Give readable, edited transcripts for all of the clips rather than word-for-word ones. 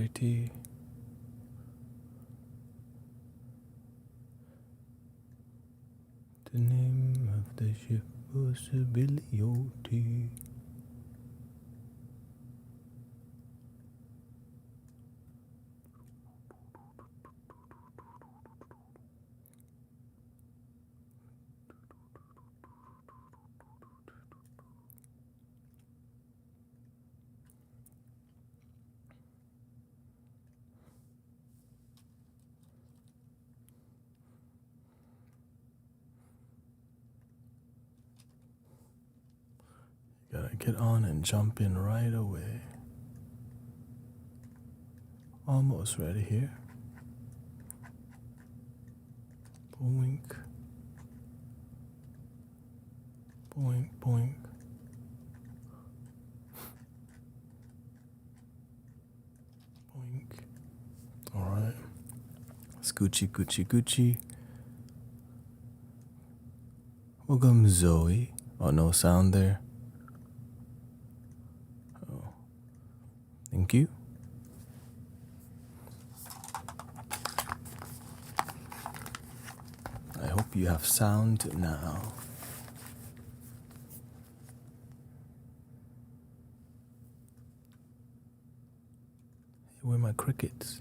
earthy. The name of the ship was Ability. Gotta get on and jump in right away. Almost ready here. Boink. Boink, boink. Boink. Alright. Scoochie, Gucci, Gucci. Welcome, Zoe. Oh, no sound there. Thank you. I hope you have sound now. Hey, where are my crickets?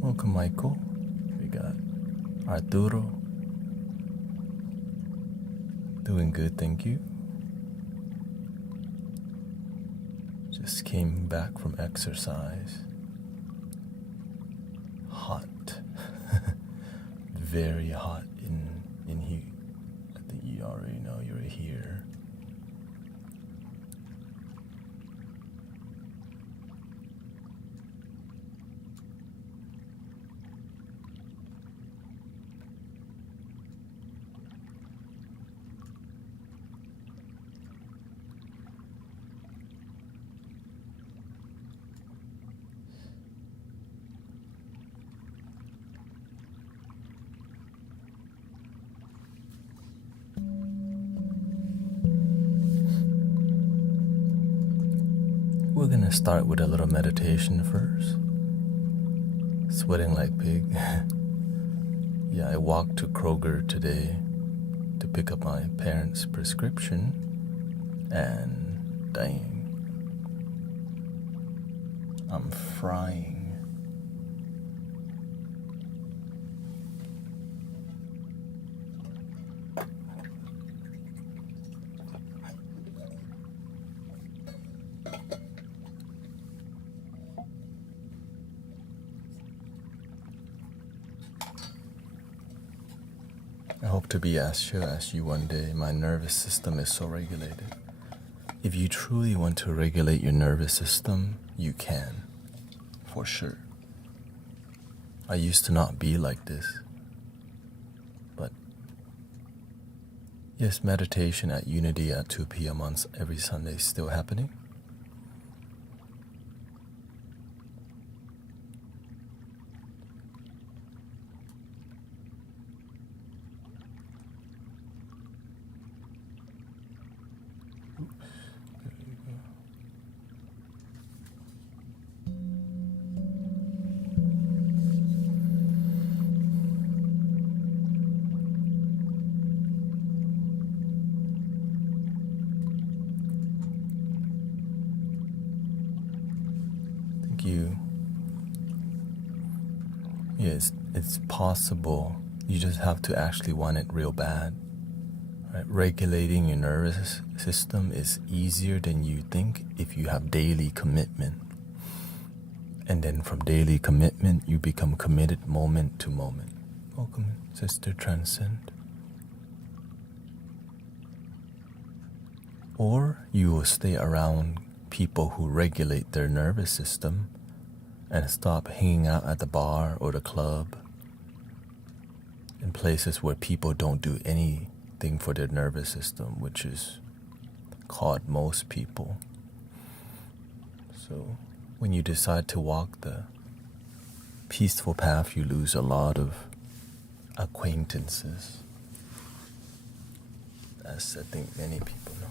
Welcome, Michael. We got Arturo. Doing good, thank you. Just came back from exercise. Hot. Very hot in here. I think you already know you're here. We're gonna start with a little meditation first. Sweating like pig. Yeah, I walked to Kroger today to pick up my parents' prescription, and dang, I'm frying. I hope to be as sure as you one day. My nervous system is so regulated. If you truly want to regulate your nervous system, you can, for sure. I used to not be like this. But yes, meditation at Unity at 2 p.m. on every Sunday is still happening. You. Yeah, it's possible. You just have to actually want it real bad. Right? Regulating your nervous system is easier than you think if you have daily commitment. And then from daily commitment, you become committed moment to moment. Welcome, Sister Transcend. Or you will stay around people who regulate their nervous system and stop hanging out at the bar or the club in places where people don't do anything for their nervous system, which is caught most people. So when you decide to walk the peaceful path, you lose a lot of acquaintances, as I think many people know.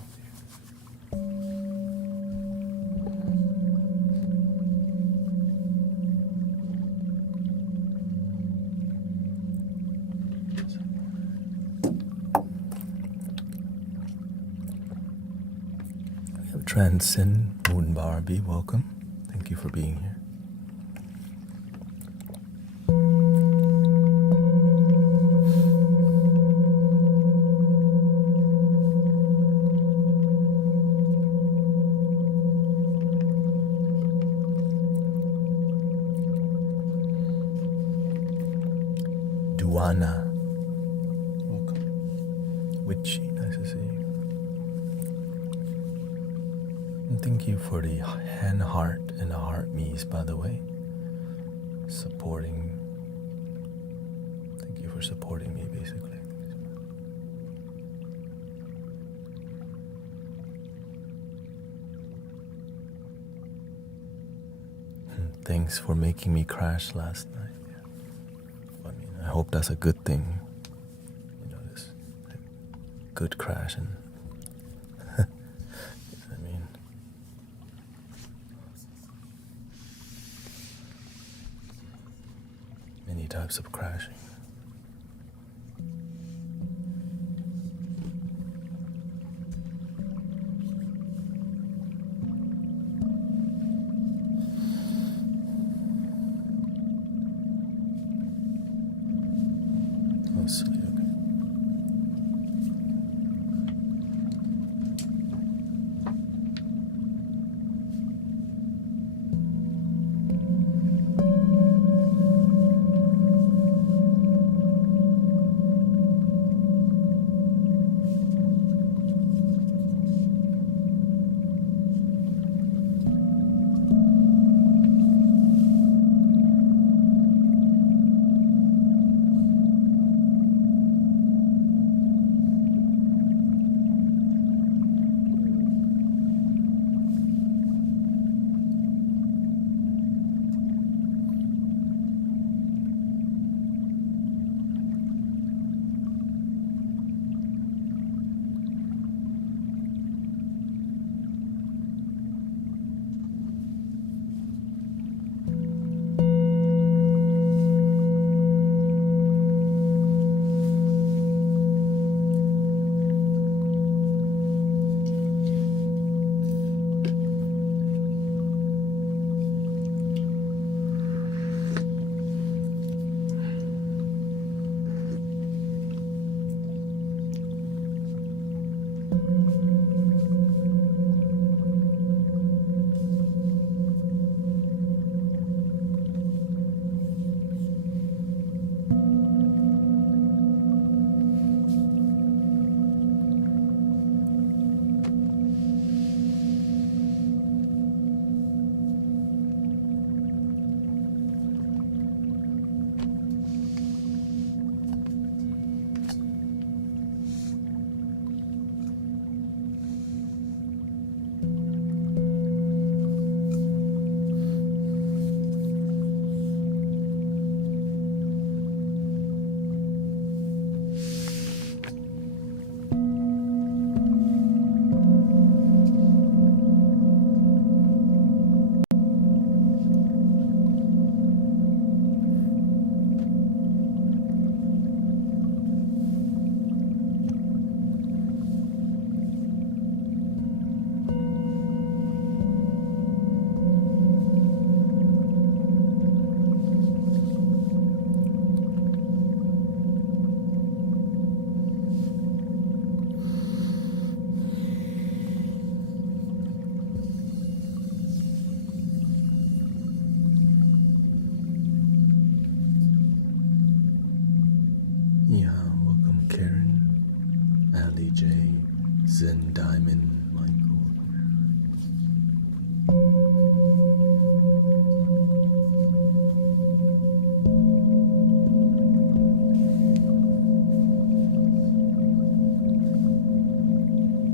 We have Transcend Moon Barbie, welcome. Thank you for being here. Duana, welcome. Witchy, nice to see you. And thank you for the hand heart and the heart me's, by the way. Supporting. Thank you for supporting me, basically. Thanks for making me crash last night. Yeah. I mean, I hope that's a good thing. You know, this good crashing. I mean, many types of crashing. Oh, silly, okay. Zen Diamond Michael.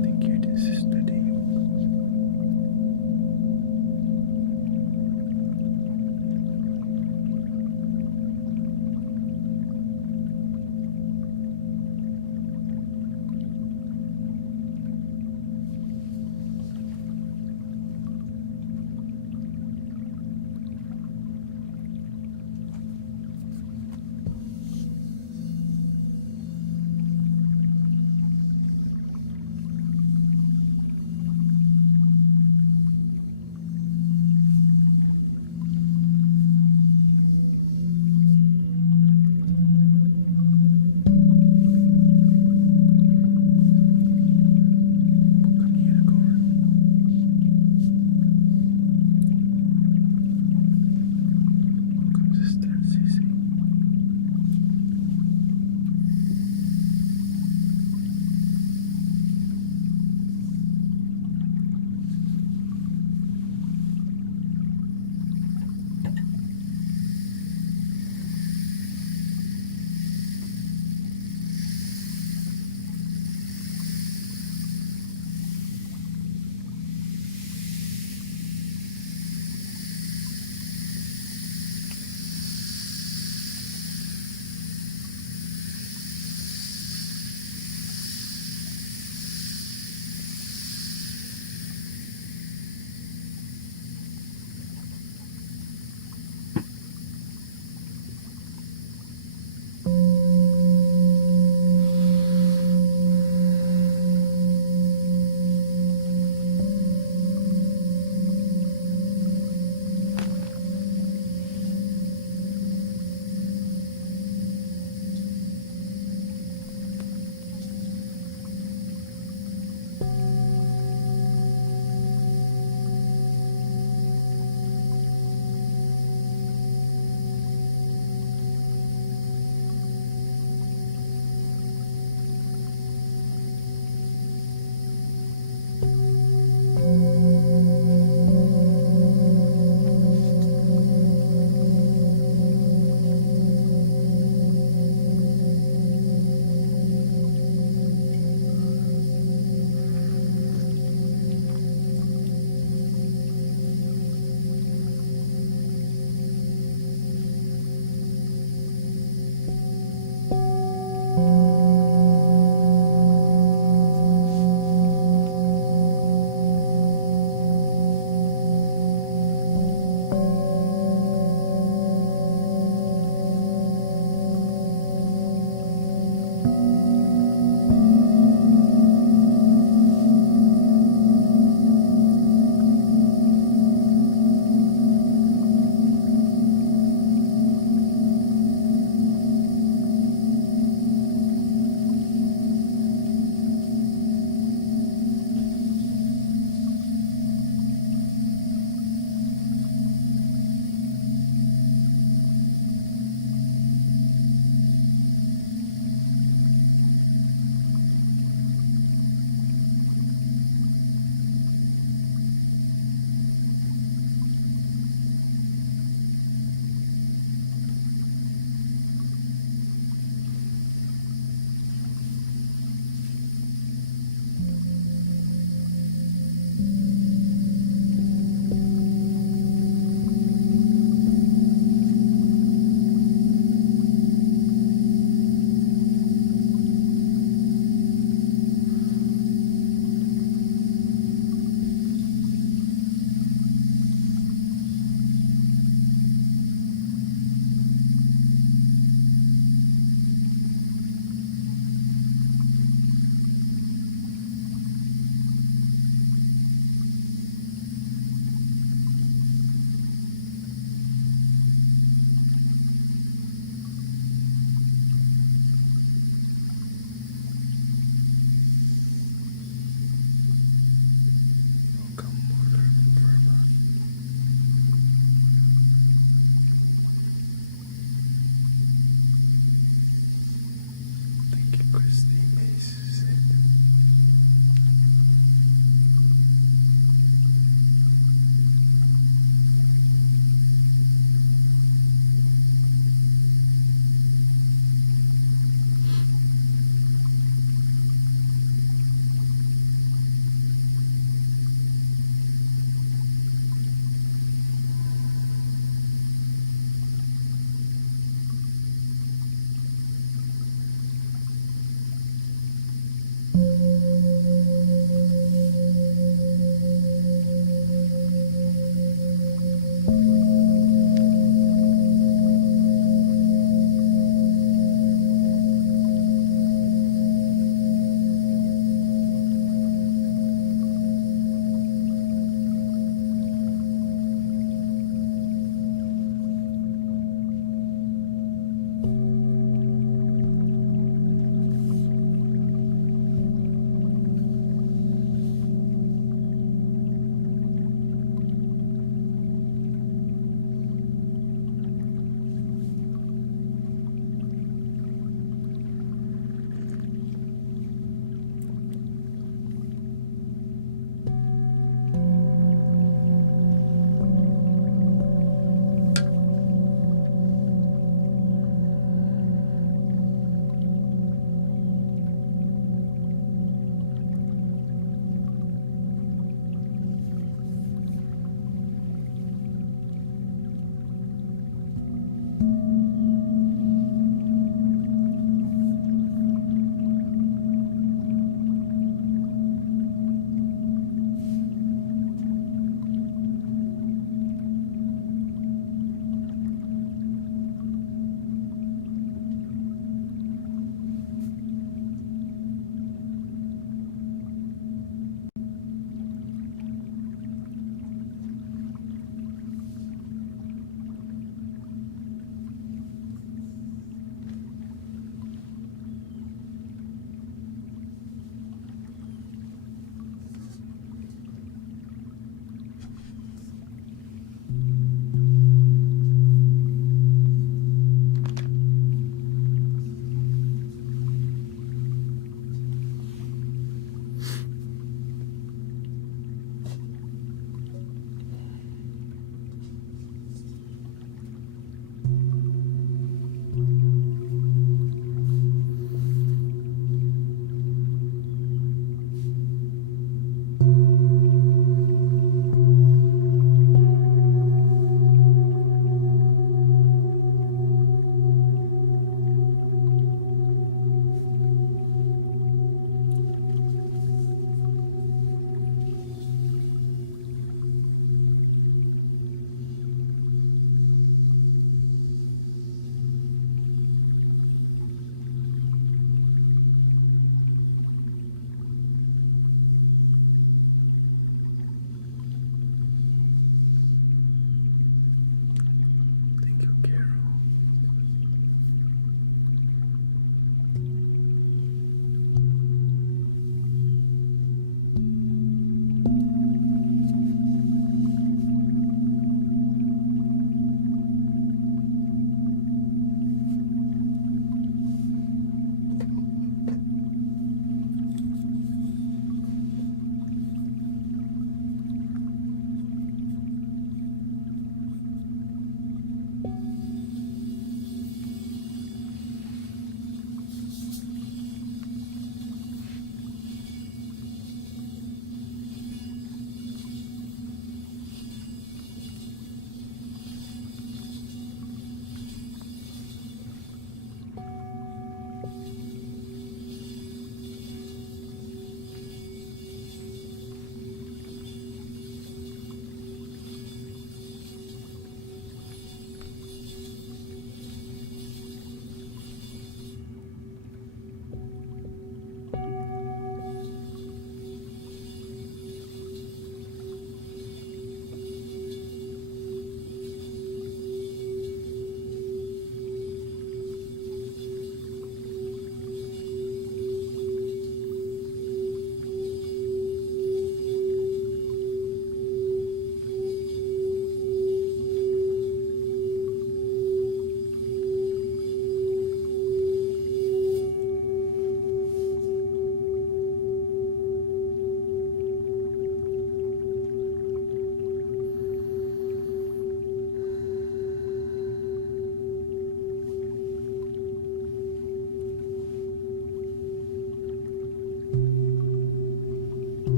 Thank you to Sister Dave.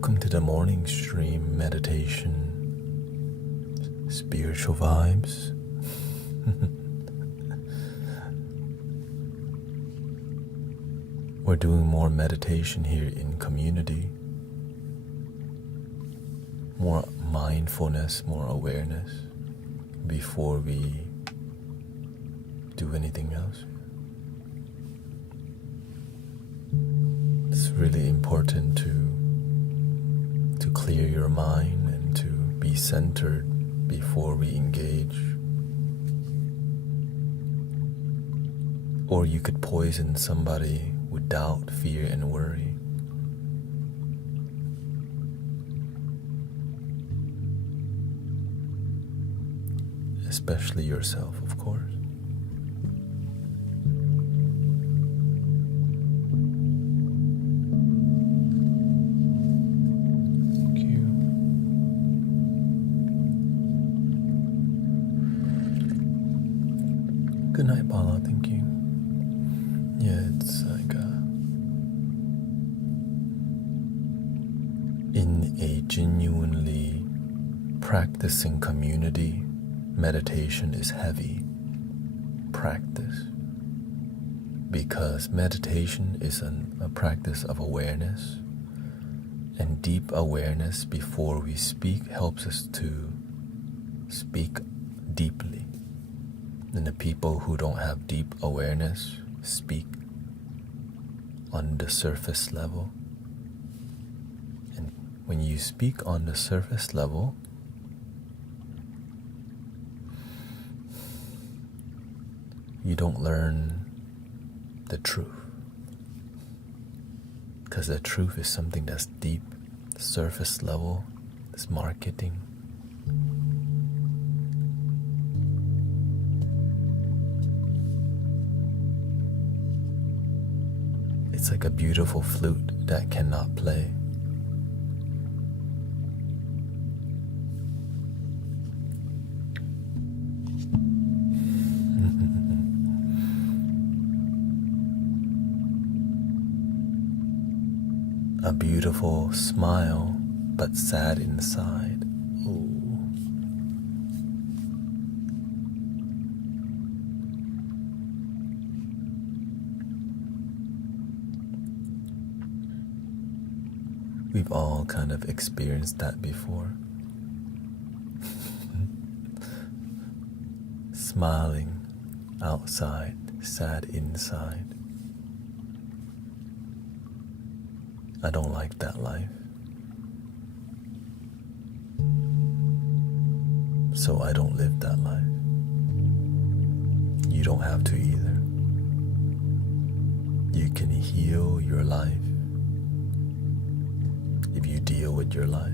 Welcome to the morning stream meditation, spiritual vibes. We're doing more meditation here in community, more mindfulness, more awareness before we do anything else. It's really important to clear your mind and to be centered before we engage. Or you could poison somebody with doubt, fear, and worry. Especially yourself, of course. Good night, Paula. Thank you. Yeah, it's like in a genuinely practicing community, meditation is heavy practice because meditation is a practice of awareness, and deep awareness before we speak helps us to speak deeply. And the people who don't have deep awareness speak on the surface level. And when you speak on the surface level, you don't learn the truth. Because the truth is something that's deep, surface level, it's marketing. It's like a beautiful flute that cannot play. A beautiful smile, but sad inside. Ooh. We've all kind of experienced that before. Smiling outside, sad inside. I don't like that life. So I don't live that life. You don't have to either. You can heal your life if you deal with your life.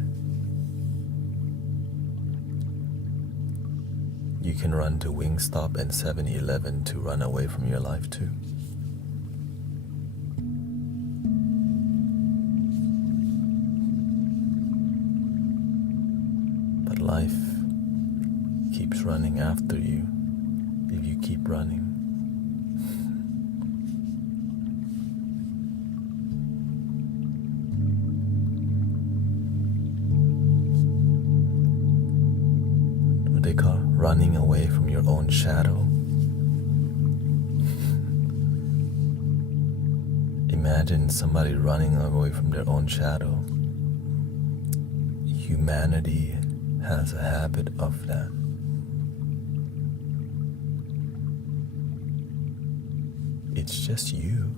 You can run to Wingstop and 7-Eleven to run away from your life too. But life keeps running after you if you keep running. They call running away from your own shadow. Imagine somebody running away from their own shadow. Humanity has a habit of that. It's just you.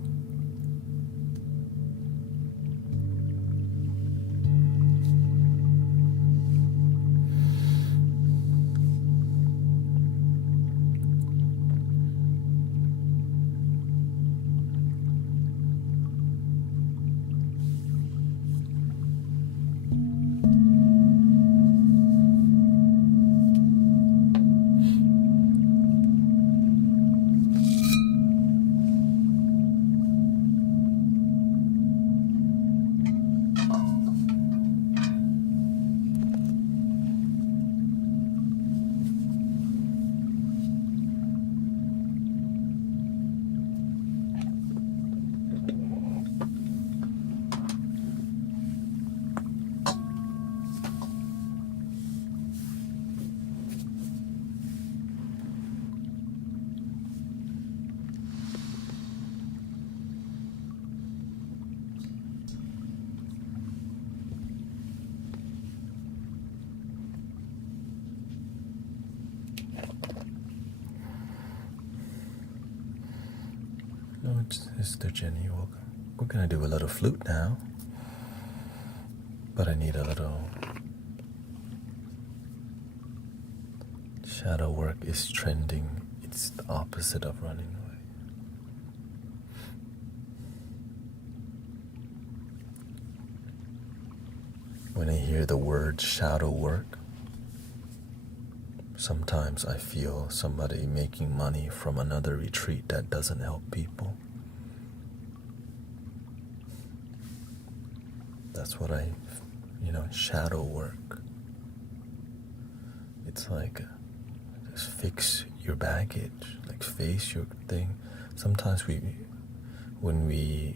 Sister Jenny, welcome. We're gonna do a little flute now, but I need a little shadow work is trending. It's the opposite of running away. When I hear the word shadow work, sometimes I feel somebody making money from another retreat that doesn't help people. That's what shadow work. It's like just fix your baggage, like face your thing. Sometimes when we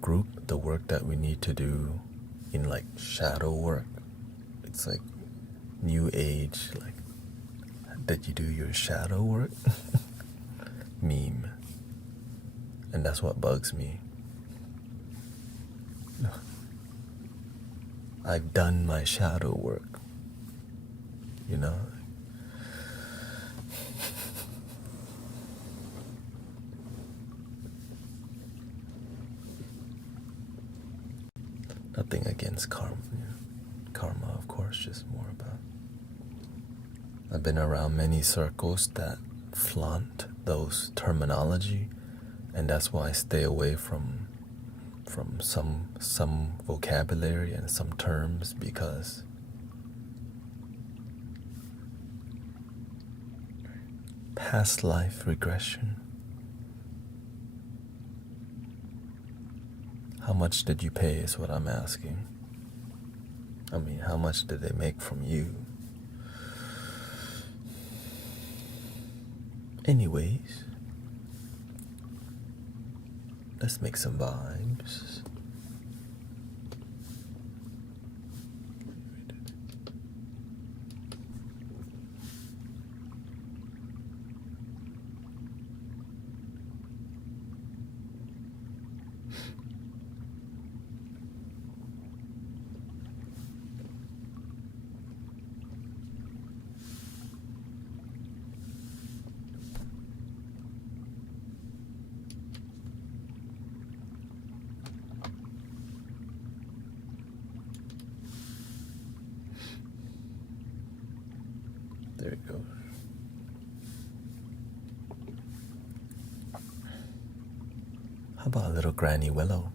group the work that we need to do in like shadow work, it's like new age, like, did you do your shadow work? Meme. And that's what bugs me. I've done my shadow work, you know? Nothing against karma. Karma, of course, just more about. I've been around many circles that flaunt those terminology, and that's why I stay away from some vocabulary and some terms, because past life regression. How much did you pay is what I'm asking. I mean, how much did they make from you? Anyways, let's make some vibes. There it goes. How about a little Granny Willow?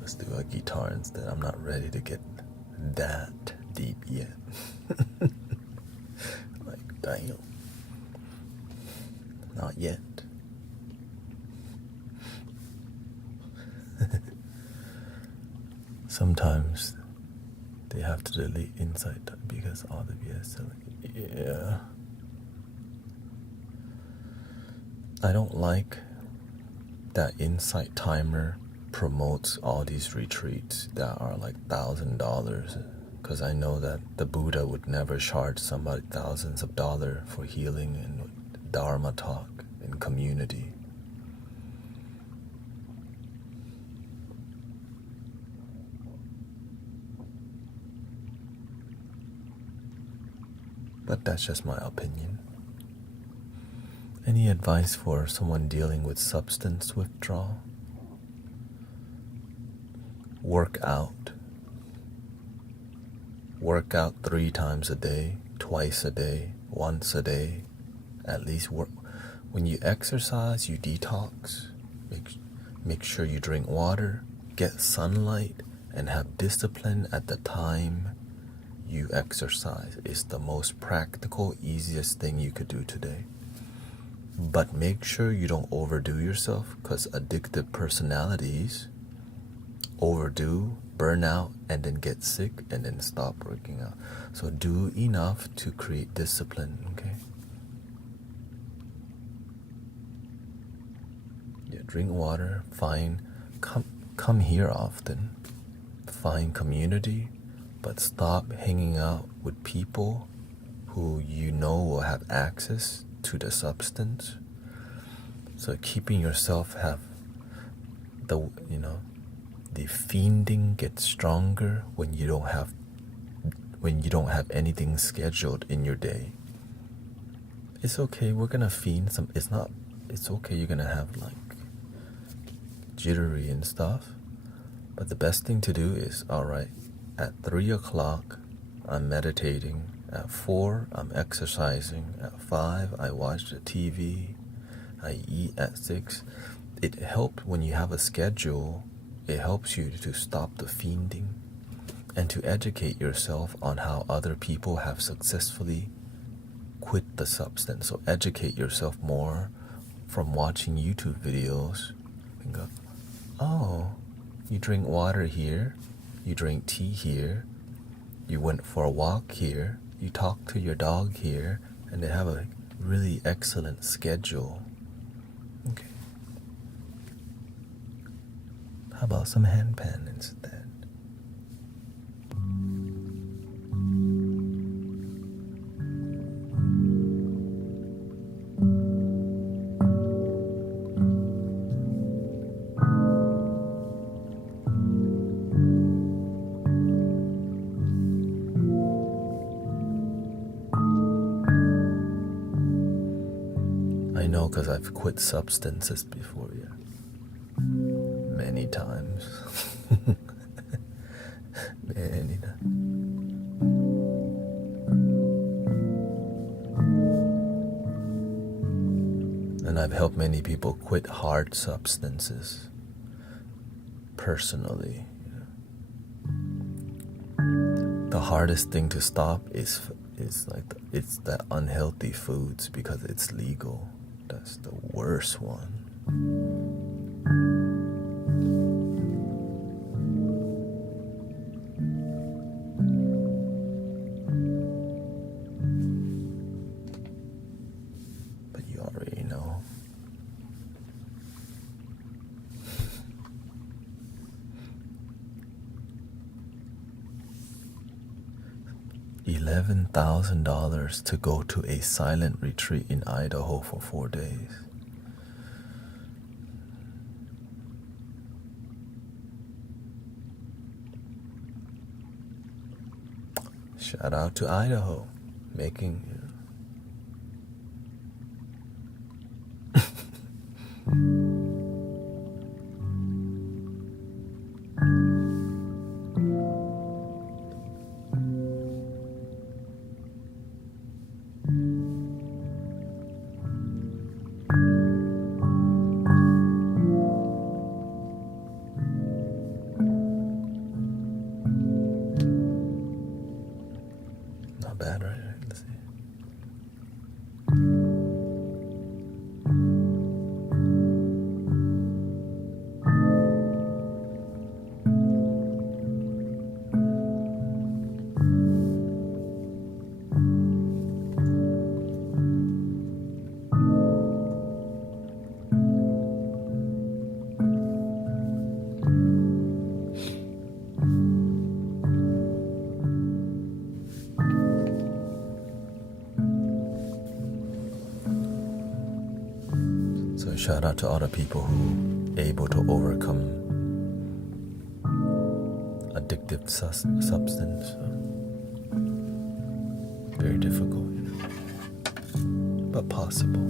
Let's do a guitar instead. I'm not ready to get that deep yet. Like, damn. Not yet. Sometimes they have to delete insight because all the BS. Yeah. I don't like that insight timer promotes all these retreats that are like $1,000, because I know that the Buddha would never charge somebody thousands of dollars for healing and Dharma talk and community. But that's just my opinion. Any advice for someone dealing with substance withdrawal? Work out. Work out 3 times a day, twice a day, once a day. At least work. When you exercise, you detox. Make sure you drink water, get sunlight, and have discipline at the time you exercise. It's the most practical, easiest thing you could do today. But make sure you don't overdo yourself, because addictive personalities overdo, burn out, and then get sick and then stop working out. So do enough to create discipline, okay? Yeah, drink water, come here often. Find community, but stop hanging out with people who you know will have access to the substance. So keeping yourself have the fiending gets stronger when you don't have anything scheduled in your day. It's okay, we're gonna fiend some. It's okay, you're gonna have like jittery and stuff. But the best thing to do is, alright, at 3 o'clock, I'm meditating. At 4, I'm exercising. At 5, I watch the TV. I eat at 6. It helps when you have a schedule. It helps you to stop the fiending and to educate yourself on how other people have successfully quit the substance. So educate yourself more from watching YouTube videos and go, oh, you drink water here, you drink tea here, you went for a walk here, you talk to your dog here, and they have a really excellent schedule. Okay. How about some handpan instead? I know because I've quit substances before, yeah. Many times. Many times. And I've helped many people quit hard substances personally. The hardest thing to stop is it's the unhealthy foods because it's legal. That's the worst one. But you already know. $11,000 to go to a silent retreat in Idaho for 4 days. Shout out to Idaho, making not bad, right? Let's see. So shout out to all the people who are able to overcome addictive substance. Very difficult, but possible.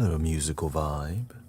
Little musical vibe.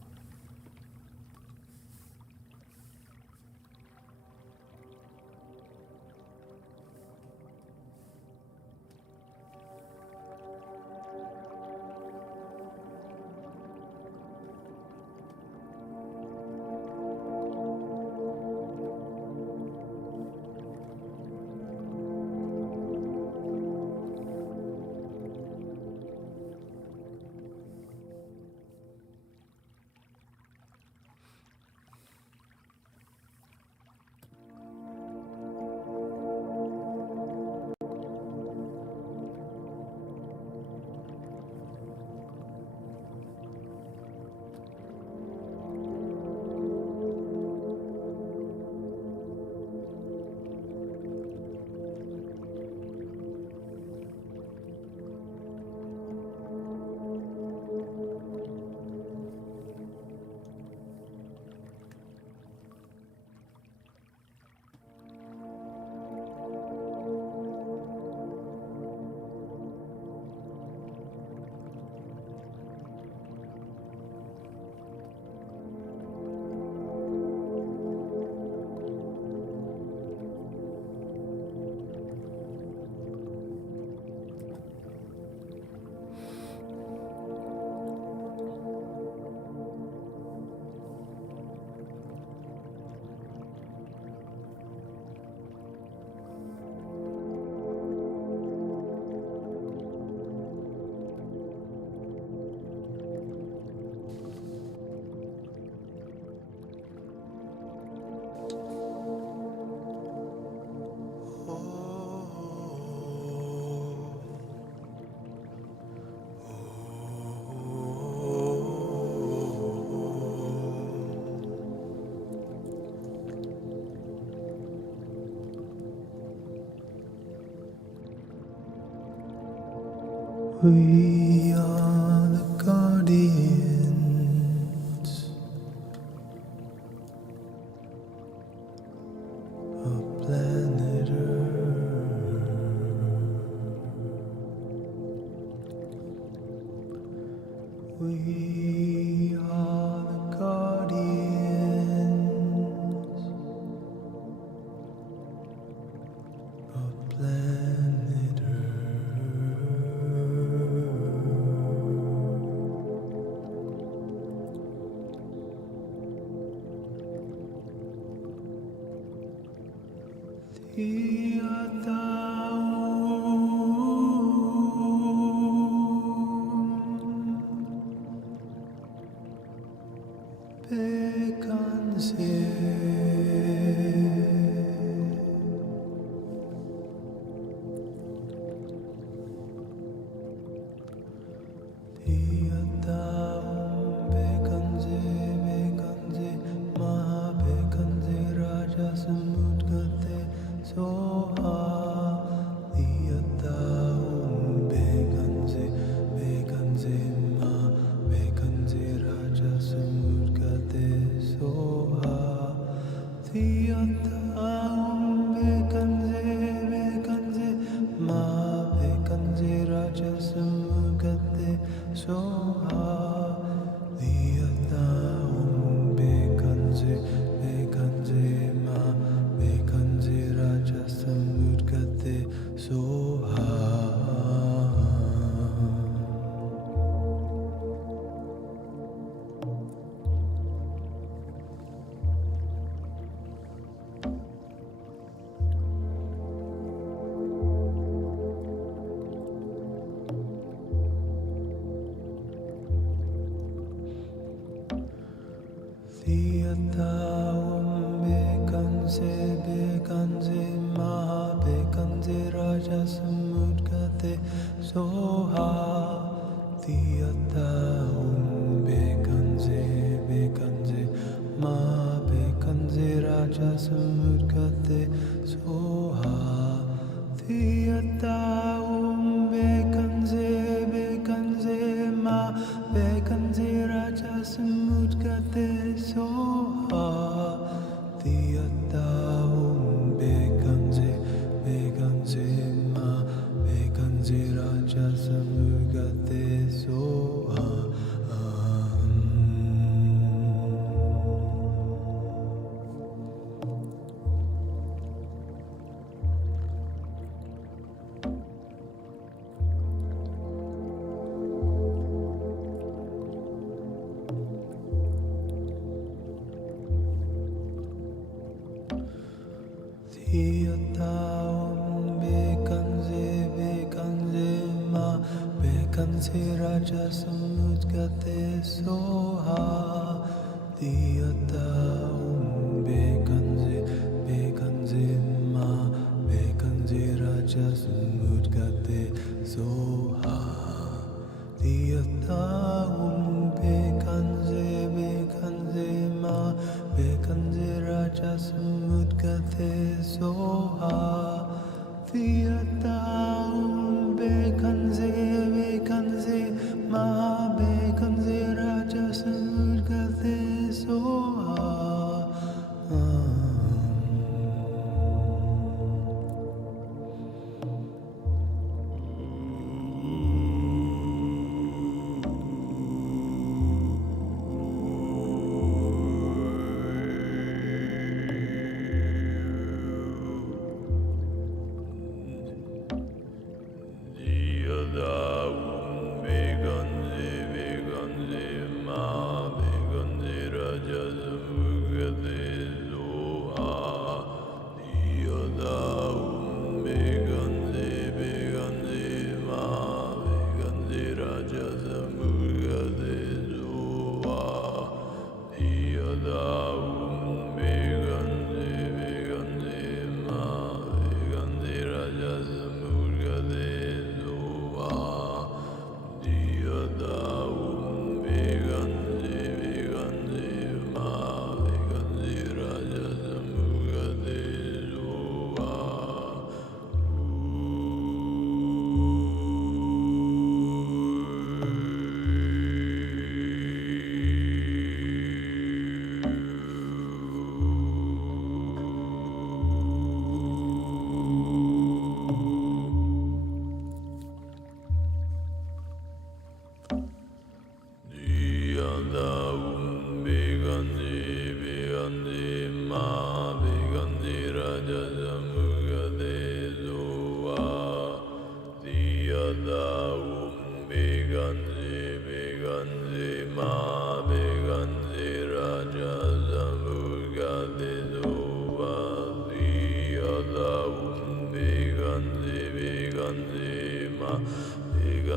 We are the guardians of planet Earth. We are the guardians of planet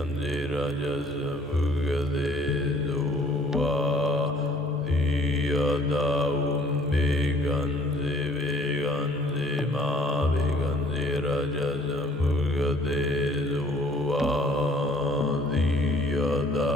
Beganzi Raja Samugade Zoa Diyada Beganzi Beganzi Ma Beganzi Raja Samugade Zoa Diyada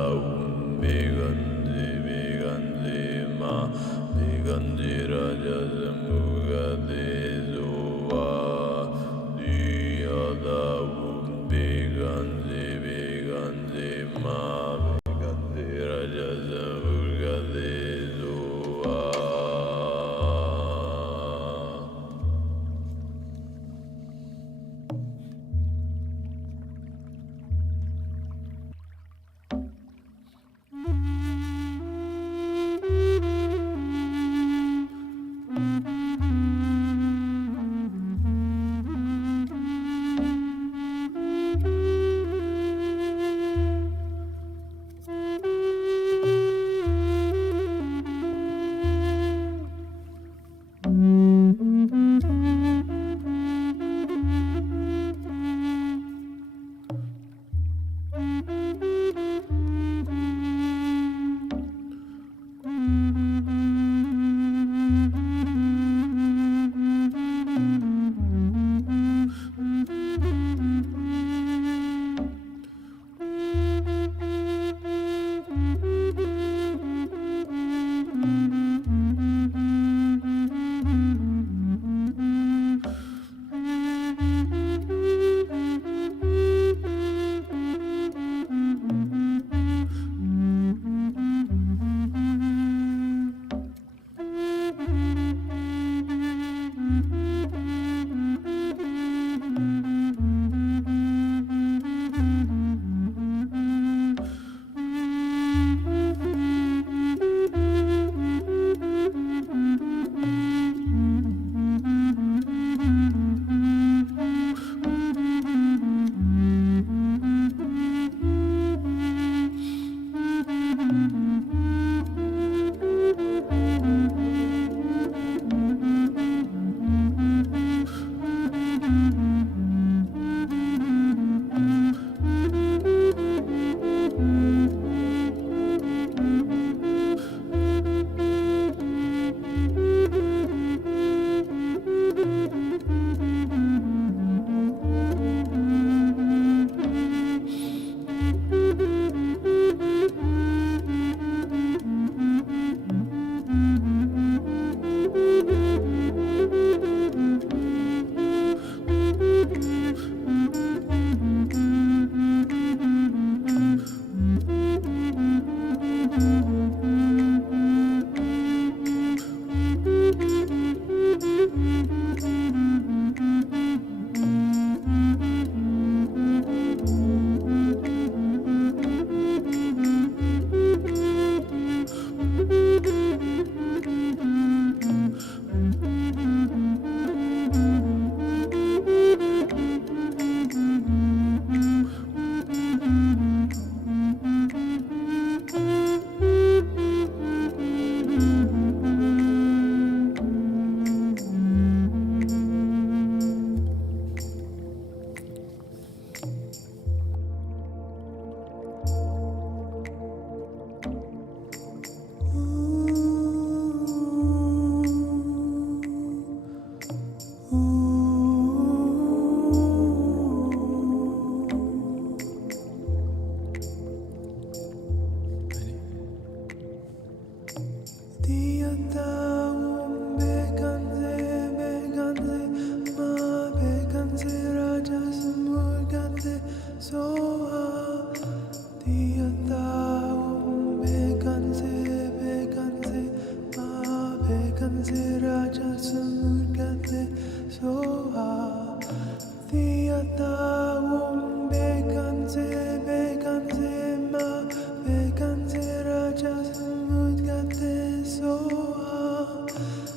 Beganzi Beganzi Ma Beganzi Raja Samugade Zoa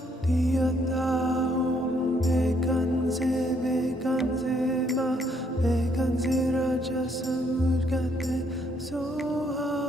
Diyada Beganzi Beganzi Ma Beganzi Raja Samugade Zoa.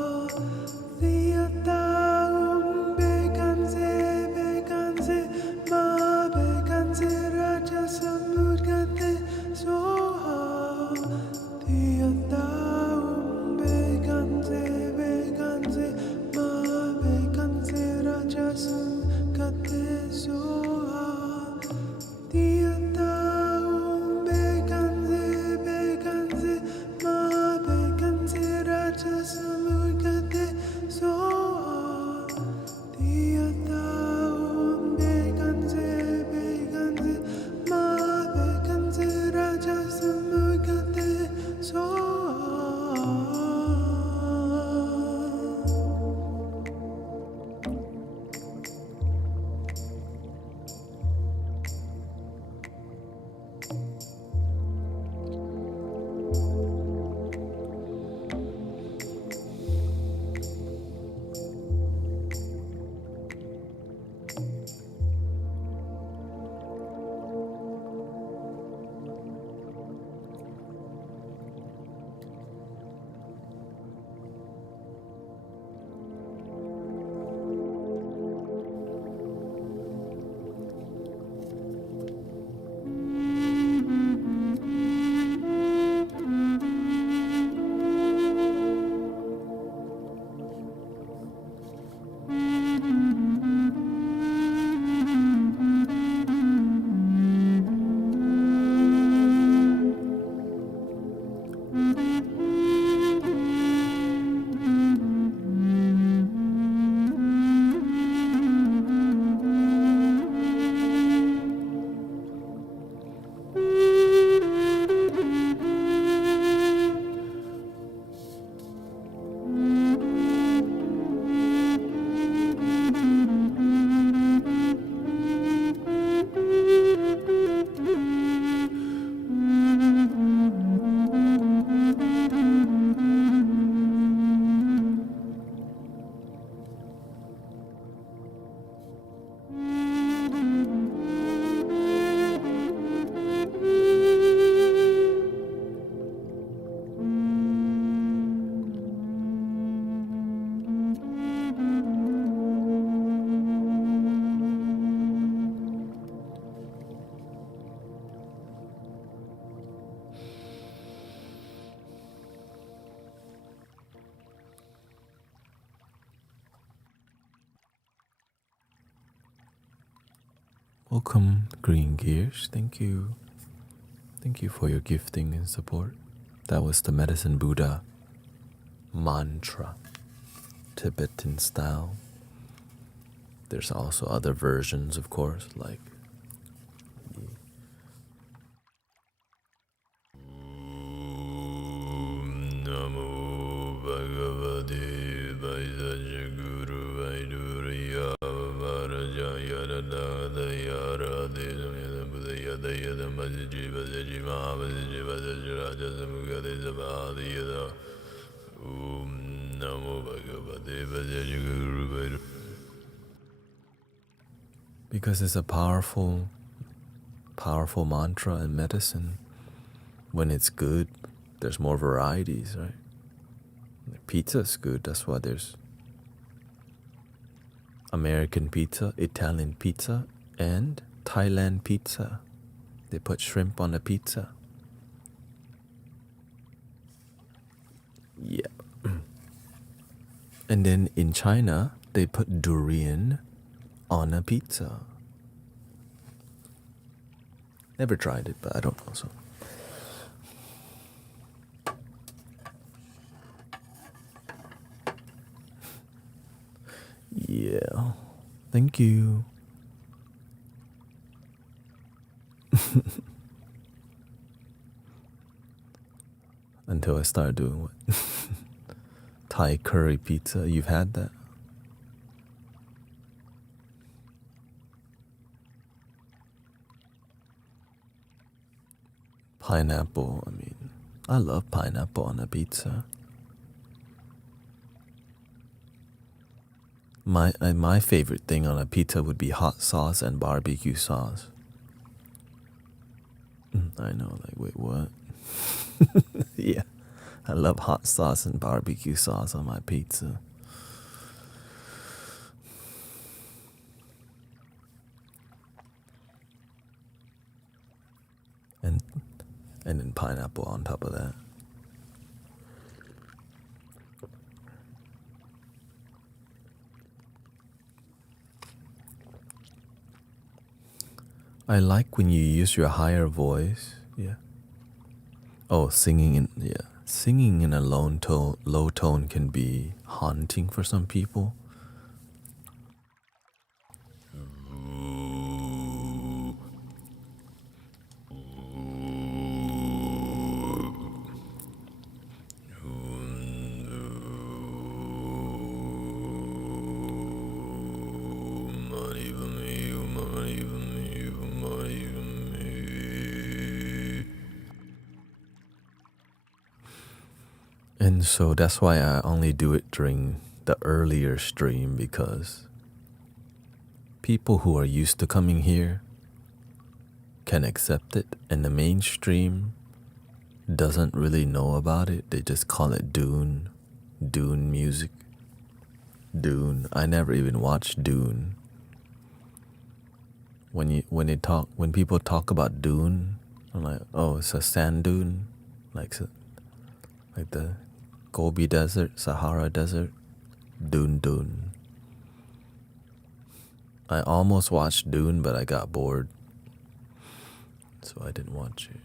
Welcome, Green Gears. Thank you. Thank you for your gifting and support. That was the Medicine Buddha mantra, Tibetan style. There's also other versions, of course, like Namo Bhagavate Vaisya Guru Vaiduriya Varajaya Radha Yara Buddha Yada Majiva Jiva Jiva Raja Samugade Zavadi Yada Namo Bhagavate Vaisya Guru Vaiduriya. Because it's a powerful mantra and medicine. When it's good, there's more varieties, right? Pizza's good, that's why there's American pizza, Italian pizza, and Thailand pizza. They put shrimp on the pizza. Yeah. And then in China, they put durian on a pizza. Never tried it, but I don't know, so. Yeah. Thank you. Until I start doing what? Thai curry pizza. You've had that? Pineapple. I mean, I love pineapple on a pizza. My favorite thing on a pizza would be hot sauce and barbecue sauce. I know, like, wait, what? Yeah, I love hot sauce and barbecue sauce on my pizza. And then pineapple on top of that. I like when you use your higher voice. Yeah. Oh, singing in a low tone can be haunting for some people. And so that's why I only do it during the earlier stream, because people who are used to coming here can accept it, and the mainstream doesn't really know about it. They just call it Dune music. Dune. I never even watched Dune. When people talk about Dune, I'm like, oh, it's a sand dune, like the Gobi Desert, Sahara Desert, Dune. I almost watched Dune, but I got bored, so I didn't watch it.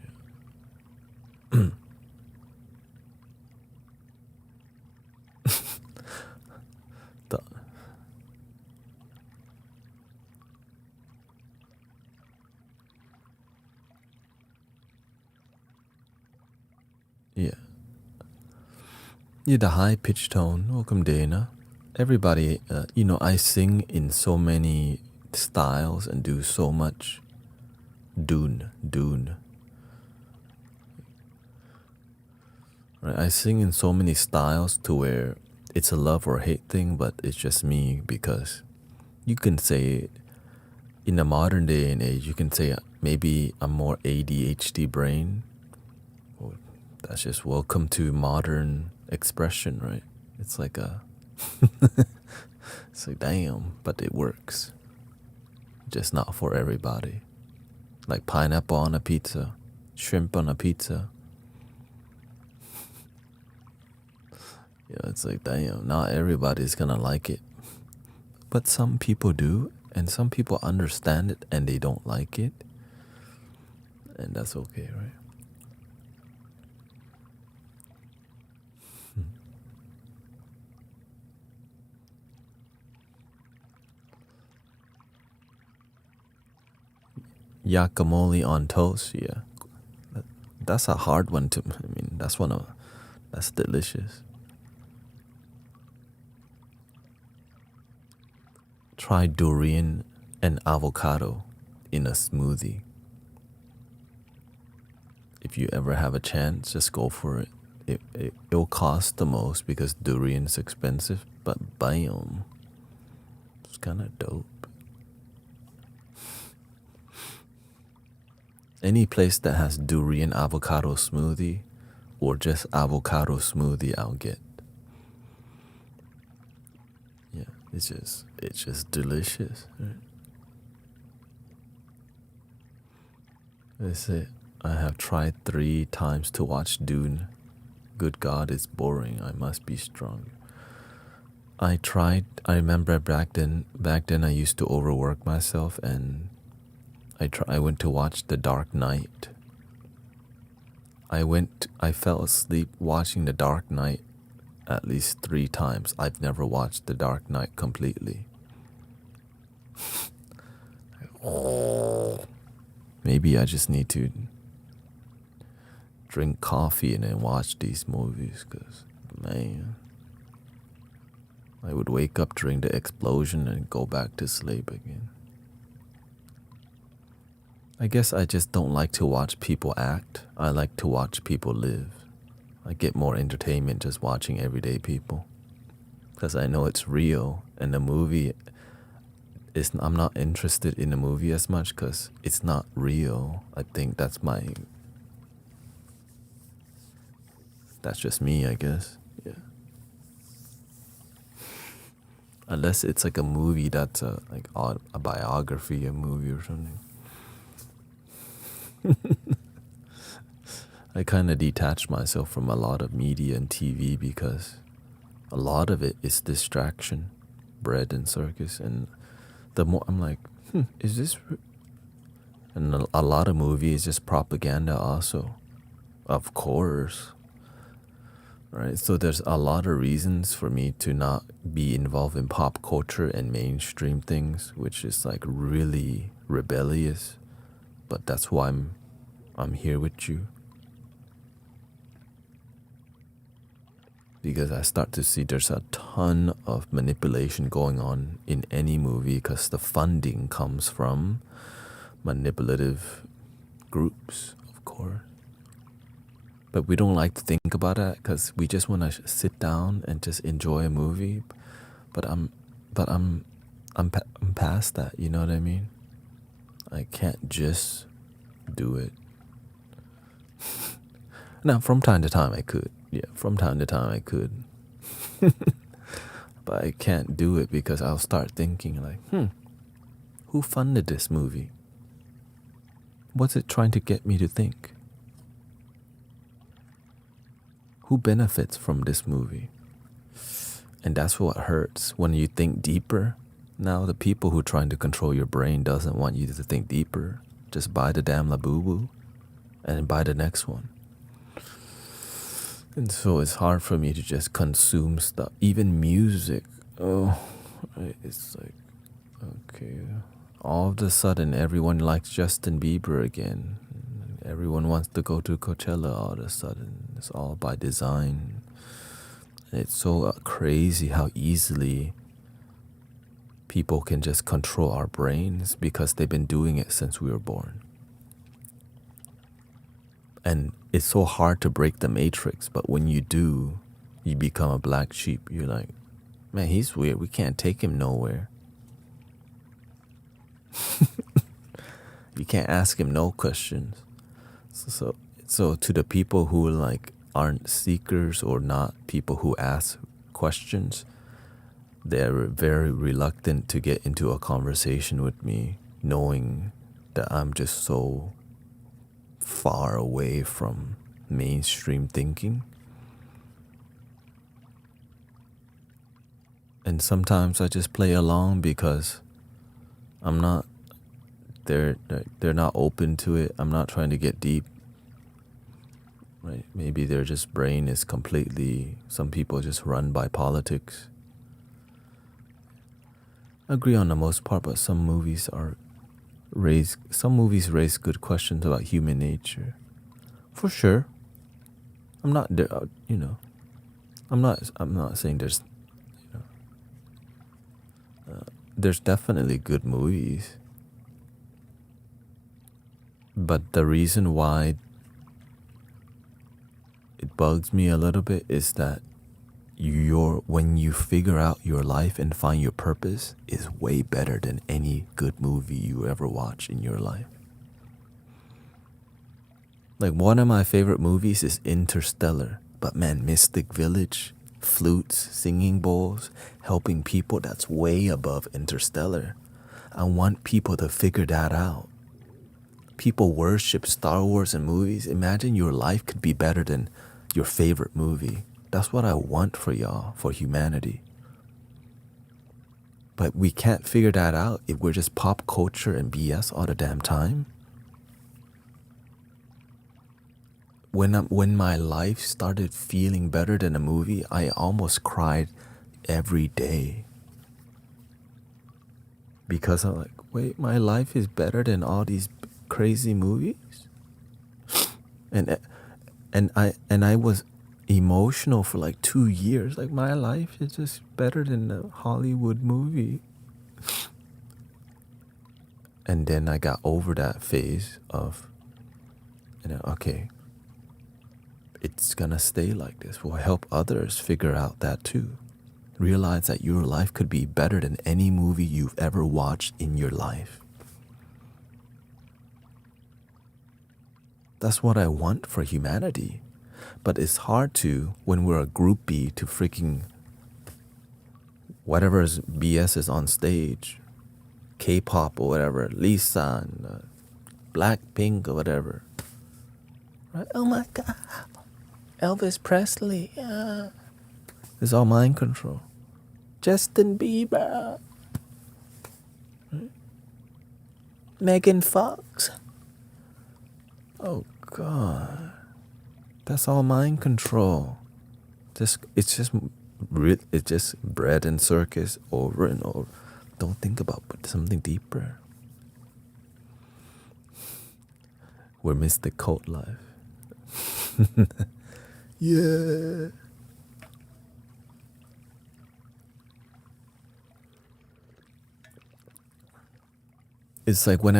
Yeah, the high pitched tone. Welcome, Dana. Everybody, I sing in so many styles and do so much. Dune. Right? I sing in so many styles to where it's a love or hate thing, but it's just me, because you can say in the modern day and age, you can say maybe I'm more ADHD brain. Well, that's just welcome to modern expression, right? It's like it's like, damn, but it works. Just not for everybody. Like pineapple on a pizza, shrimp on a pizza. Yeah, it's like, damn, not everybody's gonna like it. But some people do, And some people understand it and they don't like it. And that's okay, right? Guacamole on toast, yeah. That's a hard one to, I mean, that's delicious. Try durian and avocado in a smoothie. If you ever have a chance, just go for it. It'll cost the most because durian's expensive, but bam, it's kind of dope. Any place that has durian avocado smoothie or just avocado smoothie, I'll get. Yeah, it's just delicious. Right? That's it. I have tried 3 times to watch Dune. Good God, it's boring. I must be strong. I remember back then I used to overwork myself, and I went to watch The Dark Knight. I fell asleep watching The Dark Knight at least 3 times. I've never watched The Dark Knight completely. Maybe I just need to drink coffee and then watch these movies, because, man, I would wake up during the explosion and go back to sleep again. I guess I just don't like to watch people act. I like to watch people live. I get more entertainment just watching everyday people, because I know it's real. And the movie, I'm not interested in the movie as much because it's not real. I think that's just me, I guess. Yeah. Unless it's like a movie that's like a biography, a movie or something. I kind of detach myself from a lot of media and TV because a lot of it is distraction, bread and circus. And the more I'm like, is this? And a lot of movies is just propaganda also, of course. Right, so there's a lot of reasons for me to not be involved in pop culture and mainstream things, which is like really rebellious. But that's why I'm here with you, because I start to see there's a ton of manipulation going on in any movie because the funding comes from manipulative groups, of course. But we don't like to think about that because we just want to sit down and just enjoy a movie. But I'm past that. You know what I mean? I can't just do it. Now, from time to time, I could. Yeah, from time to time, I could. But I can't do it because I'll start thinking like, who funded this movie? What's it trying to get me to think? Who benefits from this movie? And that's what hurts when you think deeper. Now the people who are trying to control your brain doesn't want you to think deeper. Just buy the damn Labubu and buy the next one. And so it's hard for me to just consume stuff. Even music. Oh, it's like, okay. All of a sudden everyone likes Justin Bieber again. Everyone wants to go to Coachella all of a sudden. It's all by design. It's so crazy how easily people can just control our brains because they've been doing it since we were born. And it's so hard to break the matrix, but when you do, you become a black sheep. You're like, man, he's weird. We can't take him nowhere. You can't ask him no questions. So to the people who like aren't seekers or not people who ask questions, they're very reluctant to get into a conversation with me, knowing that I'm just so far away from mainstream thinking. And sometimes I just play along because I'm not. They're not open to it. I'm not trying to get deep. Right? Maybe their just brain is completely. Some people just run by politics. I agree on the most part, but some movies raise good questions about human nature. For sure. I'm not there. I'm not saying there's. There's definitely good movies. But the reason why it bugs me a little bit is that when you figure out your life and find your purpose is way better than any good movie you ever watch in your life. Like one of my favorite movies is Interstellar, but man, Mystic Village, flutes, singing bowls, helping people, that's way above Interstellar. I want people to figure that out. People worship Star Wars and movies. Imagine your life could be better than your favorite movie. That's what I want for y'all, for humanity. But we can't figure that out if we're just pop culture and BS all the damn time. When my life started feeling better than a movie, I almost cried every day. Because I'm like, wait, my life is better than all these crazy movies? And I was emotional for like 2 years. Like my life is just better than a Hollywood movie. And then I got over that phase of, okay, it's gonna stay like this. We'll help others figure out that too. Realize that your life could be better than any movie you've ever watched in your life. That's what I want for humanity. But it's hard to, when we're a groupie, to freaking whatever BS is on stage, K-pop or whatever, Lisa and Blackpink or whatever. Right? Oh my God, Elvis Presley. Yeah. It's all mind control. Justin Bieber. Right? Megan Fox. Oh God. That's all mind control. It's just bread and circus over and over. Don't think about something deeper. We miss the cult life. Yeah. It's like when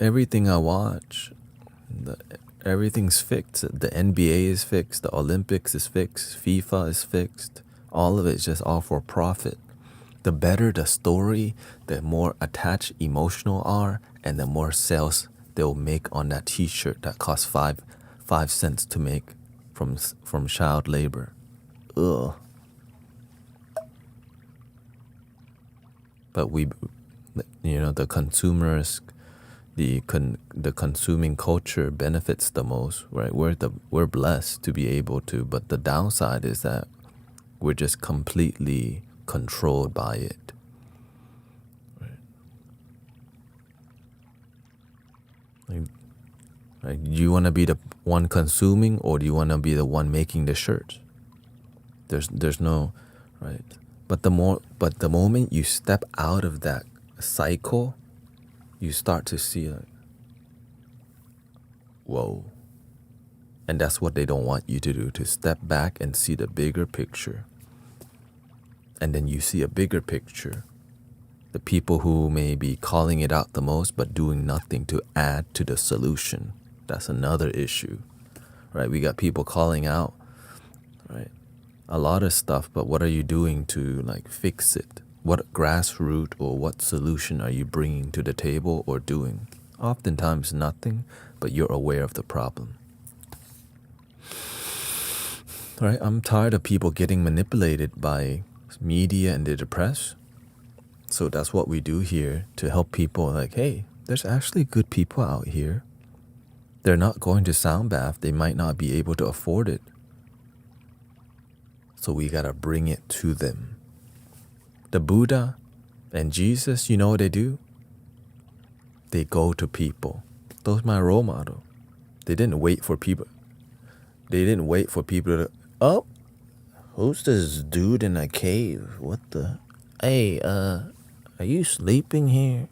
everything I watch, everything's fixed. The NBA is fixed. The Olympics is fixed. FIFA is fixed. All of it is just all for profit. The better the story, the more attached emotional are, and the more sales they'll make on that T-shirt that costs 5 cents to make from child labor. Ugh. But the consumers, the consuming culture benefits the most, right? We're blessed to be able to, but the downside is that we're just completely controlled by it. Right? Do you want to be the one consuming, or do you want to be the one making the shirt? There's no, right? But the moment you step out of that cycle, you start to see like, whoa. And that's what they don't want you to do, to step back and see the bigger picture. And then you see a bigger picture. The people who may be calling it out the most but doing nothing to add to the solution. That's another issue, right? We got people calling out, right, a lot of stuff, but what are you doing to like fix it? What grassroots or what solution are you bringing to the table or doing? Oftentimes nothing, but you're aware of the problem. Right? I'm tired of people getting manipulated by media and the press. So that's what we do here to help people like, hey, there's actually good people out here. They're not going to sound bath. They might not be able to afford it. So we gotta bring it to them. The Buddha and Jesus, you know what they do? They go to people. Those are my role model. They didn't wait for people. They didn't wait for people to, oh, who's this dude in a cave? What the? Hey, are you sleeping here?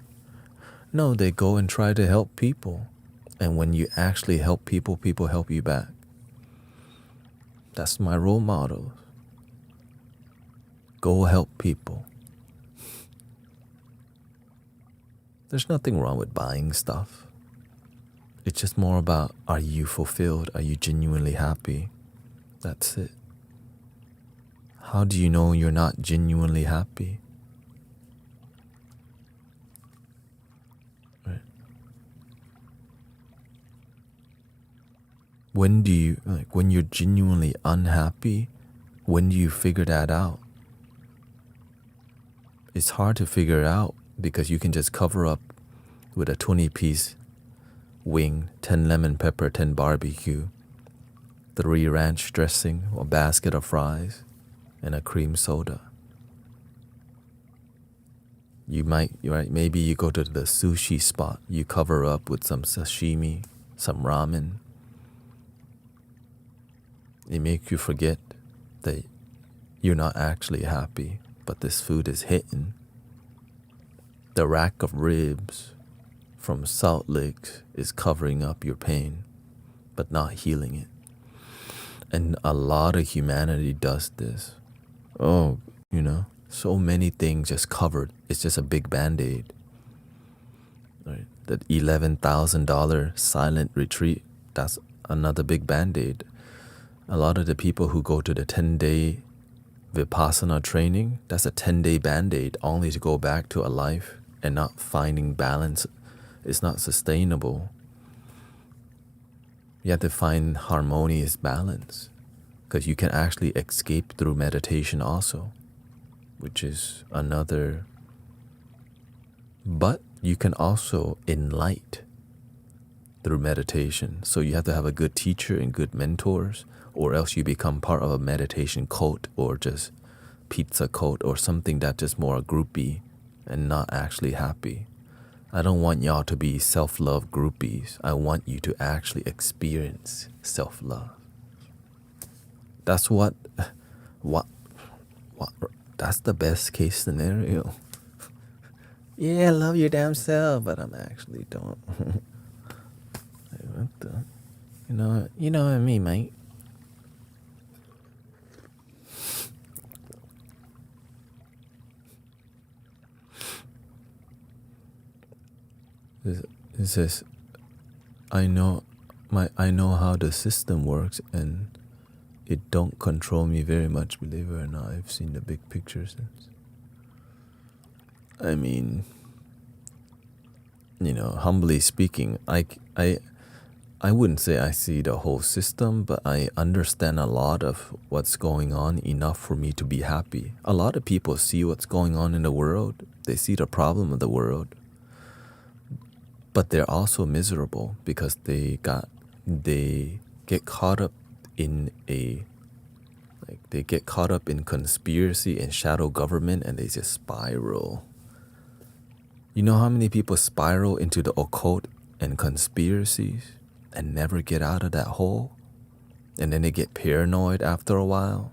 No, they go and try to help people. And when you actually help people, people help you back. That's my role model. Go help people. There's nothing wrong with buying stuff. It's just more about, are you fulfilled? Are you genuinely happy? That's it. How do you know you're not genuinely happy? Right. When do you, when you're genuinely unhappy, when do you figure that out? It's hard to figure out because you can just cover up with a 20-piece wing, 10 lemon pepper, 10 barbecue, 3 ranch dressing, a basket of fries, and a cream soda. You might, right? Maybe you go to the sushi spot, you cover up with some sashimi, some ramen. It makes you forget that you're not actually happy, but this food is hitting. The rack of ribs from Salt Licks is covering up your pain, but not healing it. And a lot of humanity does this. Oh, so many things just covered. It's just a big Band-Aid. Right? That $11,000 silent retreat, that's another big Band-Aid. A lot of the people who go to the 10-day Vipassana training, that's a 10-day Band-Aid only to go back to a life and not finding balance. It's not sustainable. You have to find harmonious balance because you can actually escape through meditation also, which is another. But you can also enlighten through meditation. So you have to have a good teacher and good mentors, or else you become part of a meditation cult or just pizza cult or something that's just more groupie and not actually happy. I don't want y'all to be self-love groupies. I want you to actually experience self-love. That's what, that's the best case scenario. Yeah, love your damn self, but I'm actually don't. What the? You know what I mean, mate. It's just, I know how the system works, and it don't control me very much, believe it or not. I've seen the big picture since. I mean, humbly speaking, I wouldn't say I see the whole system, but I understand a lot of what's going on enough for me to be happy. A lot of people see what's going on in the world. They see the problem of the world. But they're also miserable because they get caught up in they get caught up in conspiracy and shadow government, and they just spiral. You know how many people spiral into the occult and conspiracies and never get out of that hole? And then they get paranoid after a while?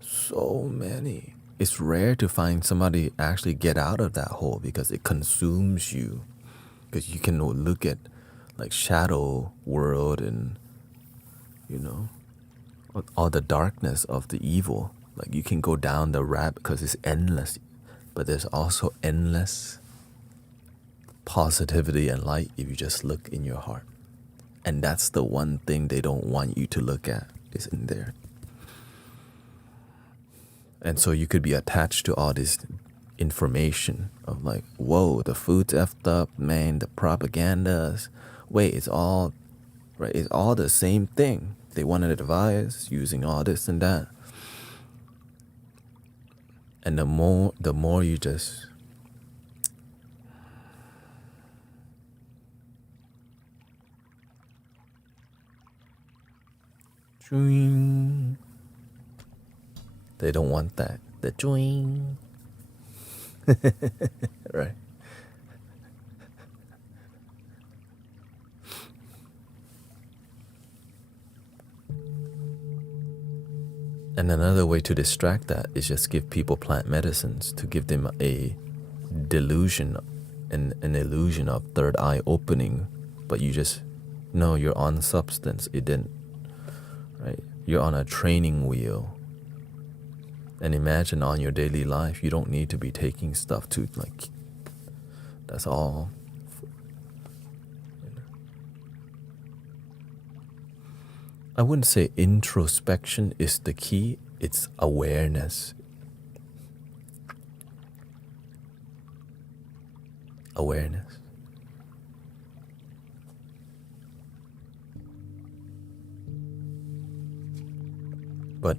So many. It's rare to find somebody actually get out of that hole because it consumes you. Because you can look at shadow world and all the darkness of the evil. You can go down the rabbit because it's endless, but there's also endless positivity and light if you just look in your heart. And that's the one thing they don't want you to look at, is in there. And so you could be attached to all this information of whoa, the food's effed up, man, the propagandas. Wait, it's all right, it's all the same thing. They want to advise using all this and that. And the more you just they don't want that. The joing. Right. And another way to distract that is just give people plant medicines to give them a delusion, an illusion of third eye opening, but you just know you're on substance. It didn't, right? You're on a training wheel. And imagine on your daily life, you don't need to be taking stuff to, like, that's all. I wouldn't say introspection is the key, it's awareness. Awareness. But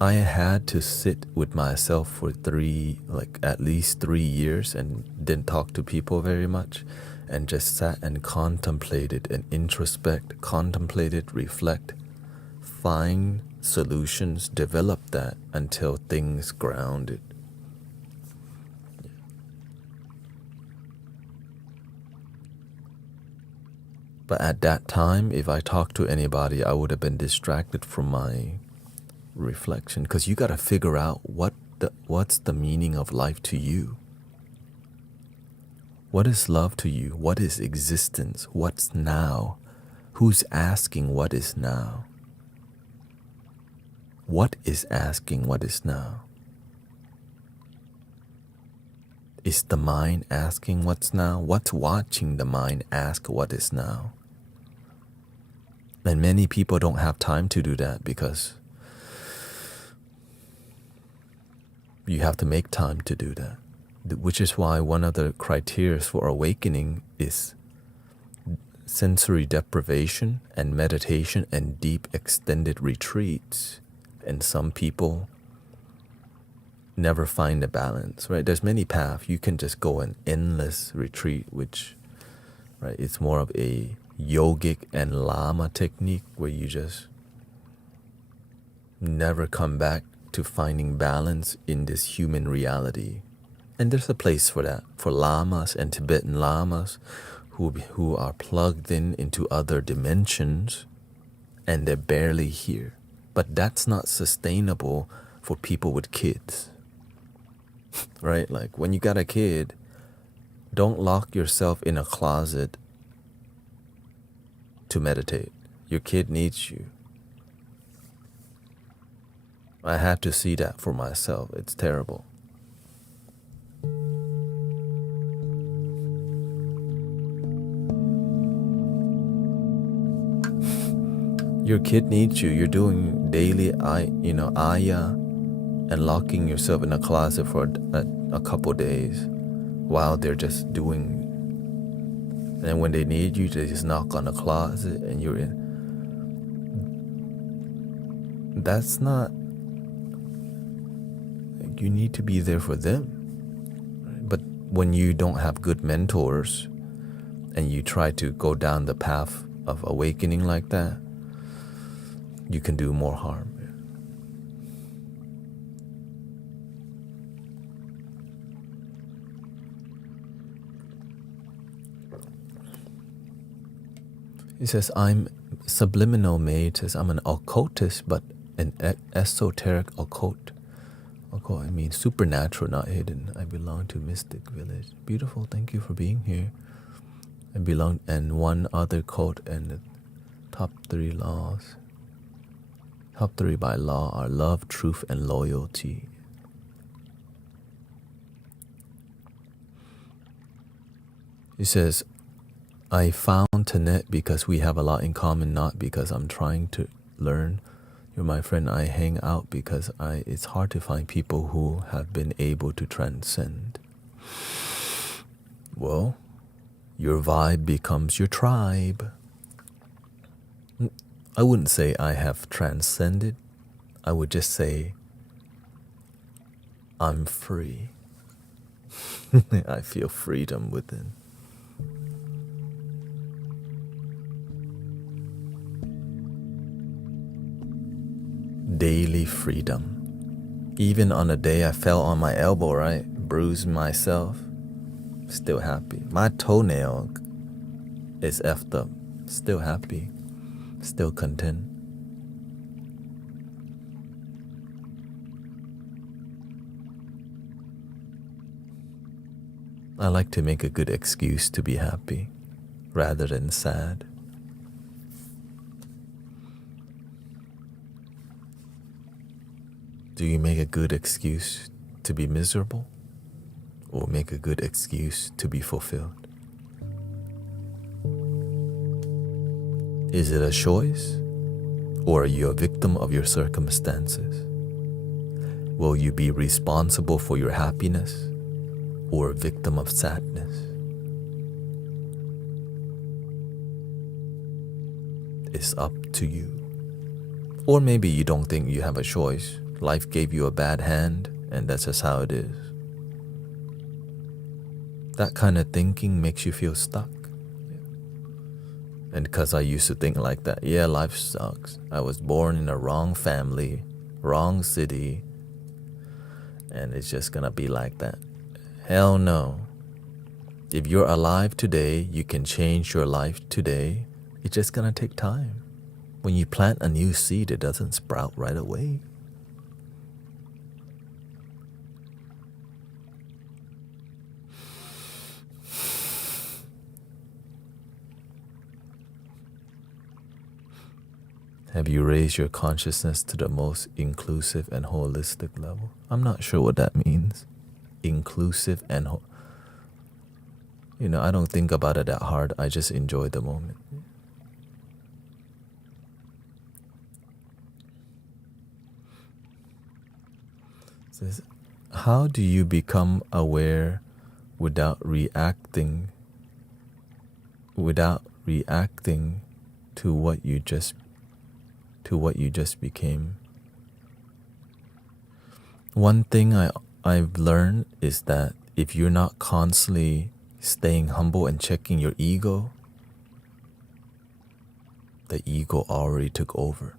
I had to sit with myself for at least 3 years and didn't talk to people very much and just sat and contemplated and introspect, contemplated, reflect, find solutions, develop that until things grounded. But at that time, if I talked to anybody, I would have been distracted from my reflection, because you got to figure out what's the meaning of life to you. What is love to you? What is existence? What's now? Who's asking what is now? What is asking what is now? Is the mind asking what's now? What's watching the mind ask what is now? And many people don't have time to do that because you have to make time to do that. Which is why one of the criteria for awakening is sensory deprivation and meditation and deep extended retreats. And some people never find a balance, right? There's many paths. You can just go an endless retreat, which, right, it's more of a yogic and lama technique where you just never come back to finding balance in this human reality. And there's a place for that, for lamas and Tibetan lamas who are plugged into other dimensions and they're barely here. But that's not sustainable for people with kids, right? Like when you got a kid, don't lock yourself in a closet to meditate. Your kid needs you. I had to see that for myself. It's terrible. Your kid needs you. You're doing daily, ayah, and locking yourself in a closet for a couple days while they're just doing. And when they need you, they just knock on the closet and you're in. That's not. You need to be there for them. But when you don't have good mentors and you try to go down the path of awakening like that, you can do more harm. He says, I'm subliminal mate, says I'm an occultist, but an esoteric occult. Occult, I mean supernatural, not hidden. I belong to Mystic Village. Beautiful, thank you for being here. I belong, and one other cult, and the top 3 laws. Top 3 by law are love, truth, and loyalty. He says, I found Thanet because we have a lot in common, not because I'm trying to learn. You're my friend. I hang out because it's hard to find people who have been able to transcend. Well, your vibe becomes your tribe. I wouldn't say I have transcended. I would just say I'm free. I feel freedom within. Daily freedom. Even on the day I fell on my elbow, right? Bruised myself. Still happy. My toenail is effed up. Still happy. Still content. I like to make a good excuse to be happy rather than sad. Do you make a good excuse to be miserable, or make a good excuse to be fulfilled? Is it a choice, or are you a victim of your circumstances? Will you be responsible for your happiness, or a victim of sadness? It's up to you. Or maybe you don't think you have a choice. Life gave you a bad hand, and that's just how it is. That kind of thinking makes you feel stuck. And because I used to think like that, yeah, life sucks. I was born in the wrong family, wrong city, and it's just gonna be like that. Hell no. If you're alive today, you can change your life today. It's just gonna take time. When you plant a new seed, it doesn't sprout right away. Have you raised your consciousness to the most inclusive and holistic level? I'm not sure what that means. Inclusive and I don't think about it that hard. I just enjoy the moment. It says, how do you become aware without reacting to what you just became? One thing I've learned is that if you're not constantly staying humble and checking your ego, the ego already took over.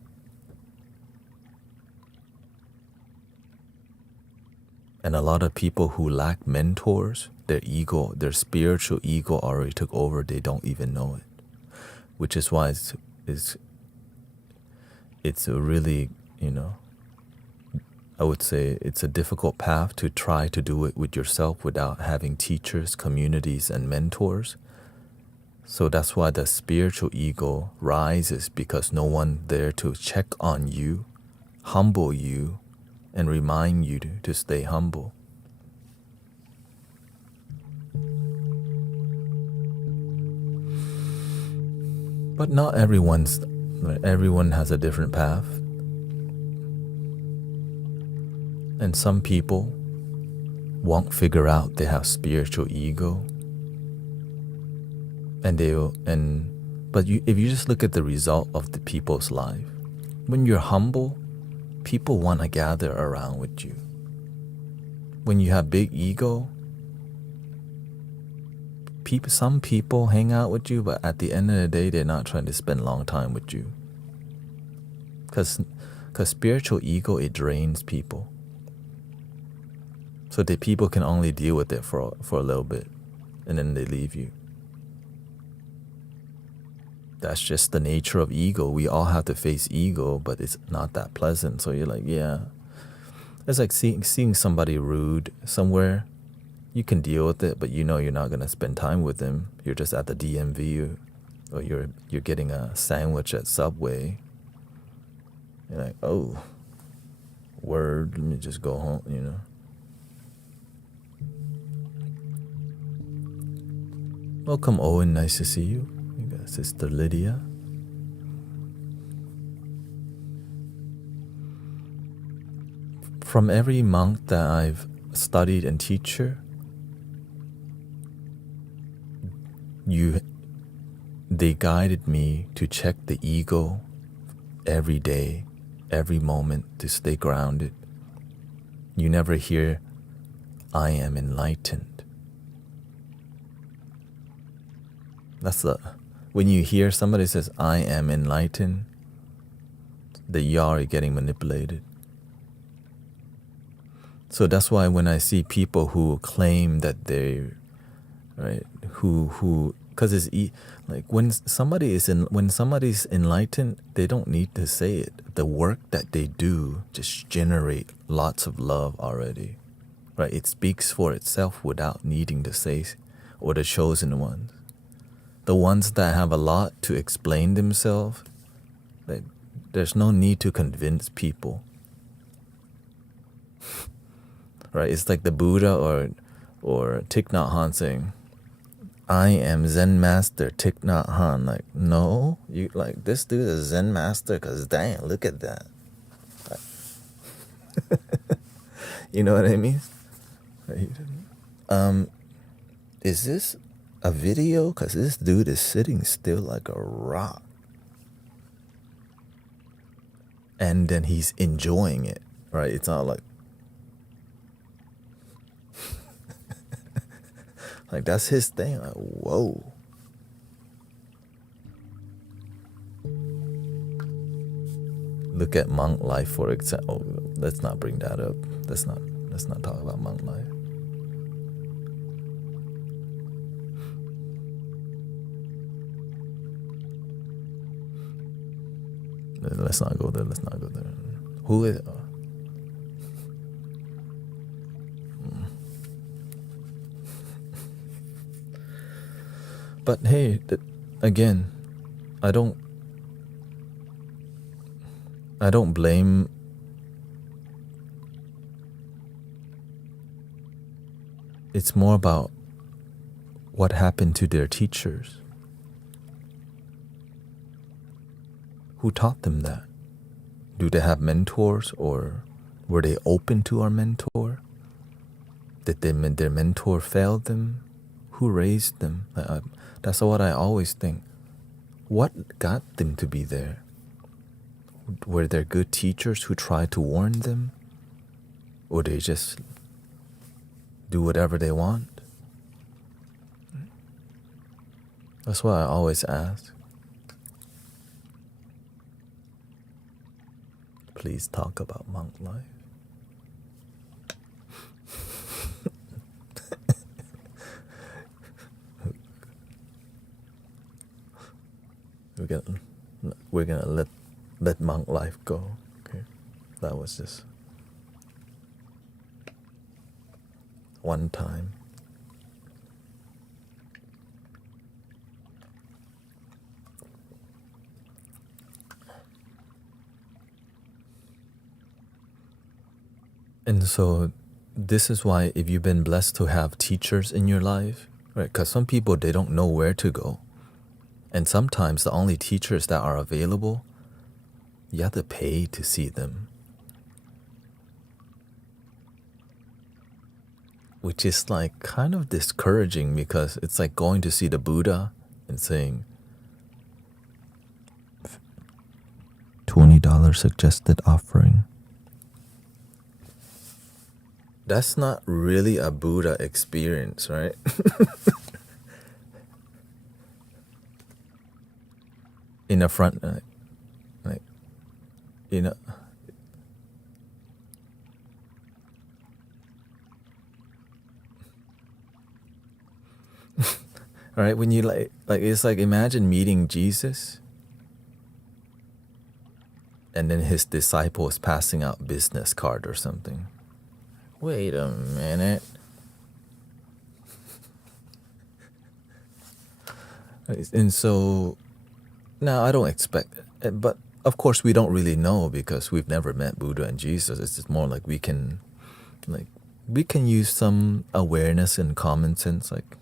And a lot of people who lack mentors, their spiritual ego already took over. They don't even know it, which is why it's a really, I would say it's a difficult path to try to do it with yourself without having teachers, communities, and mentors. So that's why the spiritual ego rises, because no one there to check on you, humble you, and remind you to stay humble. But not everyone has a different path. And some people won't figure out they have spiritual ego. But if you just look at the result of the people's life, when you're humble, people want to gather around with you. When you have big ego, some people hang out with you, but at the end of the day, they're not trying to spend a long time with you. Because spiritual ego, it drains people. So the people can only deal with it for a little bit, and then they leave you. That's just the nature of ego. We all have to face ego, but it's not that pleasant. So you're like, yeah. It's like seeing somebody rude somewhere. You can deal with it, but you're not going to spend time with them. You're just at the DMV, or you're getting a sandwich at Subway. You're like, oh, word, let me just go home, Welcome, Owen. Nice to see you. You got Sister Lydia. From every monk that I've studied and teacher, they guided me to check the ego every day, every moment, to stay grounded. You never hear, I am enlightened. When you hear somebody says, I am enlightened, you are getting manipulated. So that's why when I see people who claim that they're, right, because it's like when somebody's enlightened, they don't need to say it. The work that they do just generate lots of love already. right? It speaks for itself without needing to say, or the chosen ones. The ones that have a lot to explain themselves, there's no need to convince people, right? It's like the Buddha or Thich Nhat Hanh saying, I am Zen Master Thich Nhat Hanh. Like, no, you like this dude is Zen Master because dang, look at that. You know what I mean? Is this a video? Because this dude is sitting still like a rock. And then he's enjoying it, right? It's not like, like that's his thing. Like, whoa. Look at monk life, for example. Oh, let's not bring that up. Let's not talk about monk life. Let's not go there. Who is? But hey, again, I don't blame. It's more about what happened to their teachers. Who taught them that? Do they have mentors, or were they open to our mentor? Did their mentor fail them? Who raised them? That's what I always think. What got them to be there? Were there good teachers who tried to warn them? Or they just do whatever they want? That's what I always ask. Please talk about monk life. We're gonna let monk life go. Okay, that was just one time. And so this is why if you've been blessed to have teachers in your life, right? Because some people, they don't know where to go. And sometimes the only teachers that are available, you have to pay to see them. Which is like kind of discouraging, because it's like going to see the Buddha and saying, $20 suggested offering. That's not really a Buddha experience, right? In the front, like, you know. Right, when you like it's like, imagine meeting Jesus and then his disciple is passing out business card or something. Wait a minute. And so now I don't expect it, but of course we don't really know because we've never met Buddha and Jesus. It's just more like we can use some awareness and common sense, like,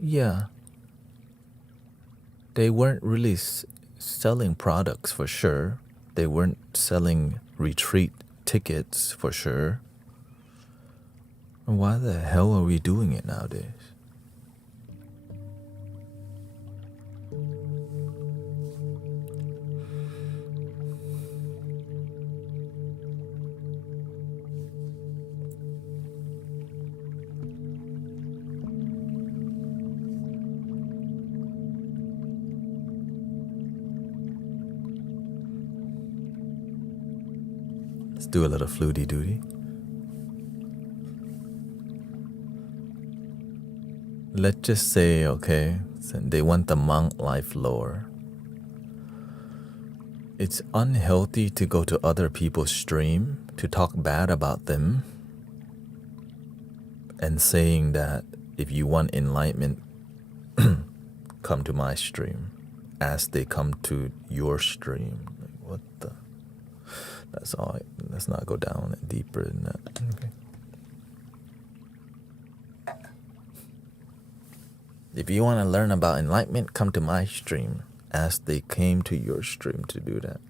yeah, they weren't really selling products for sure. They weren't selling retreat tickets for sure. Why the hell are we doing it nowadays? Let's do a little fluty duty. Let's just say, okay, so they want the monk life lore. It's unhealthy to go to other people's stream to talk bad about them and saying that if you want enlightenment, come to my stream as they come to your stream. Like, what the? That's all. Let's not go down deeper than that. Okay. If you want to learn about enlightenment, come to my stream as they came to your stream to do that.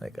Like,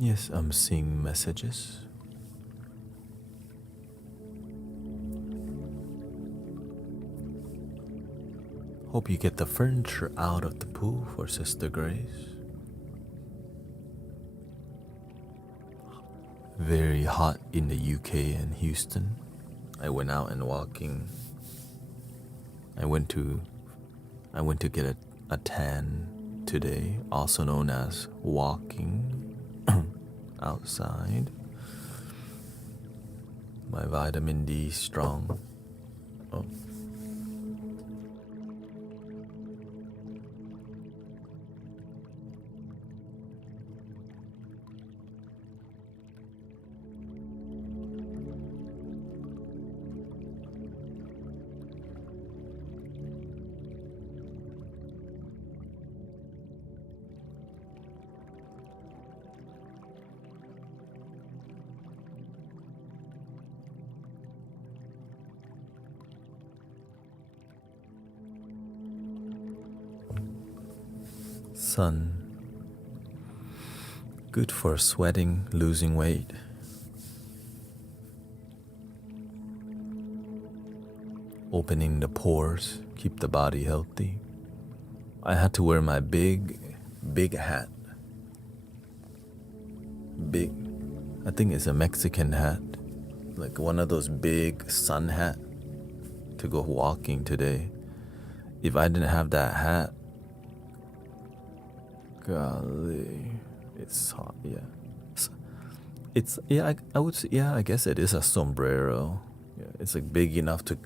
Yes, I'm seeing messages. Hope you get the furniture out of the pool for Sister Grace. Very hot in the UK and Houston. I went out and walking. I went to get a tan today, also known as walking outside. My vitamin D strong. Oh. Sun. Good for sweating, losing weight. Opening the pores, keep the body healthy. I had to wear my big hat. Big, I think it's a Mexican hat. Like one of those big sun hat to go walking today. If I didn't have that hat, golly, it's hot, yeah. It's yeah, I would say, yeah, I guess it is a sombrero. Yeah, it's like big enough to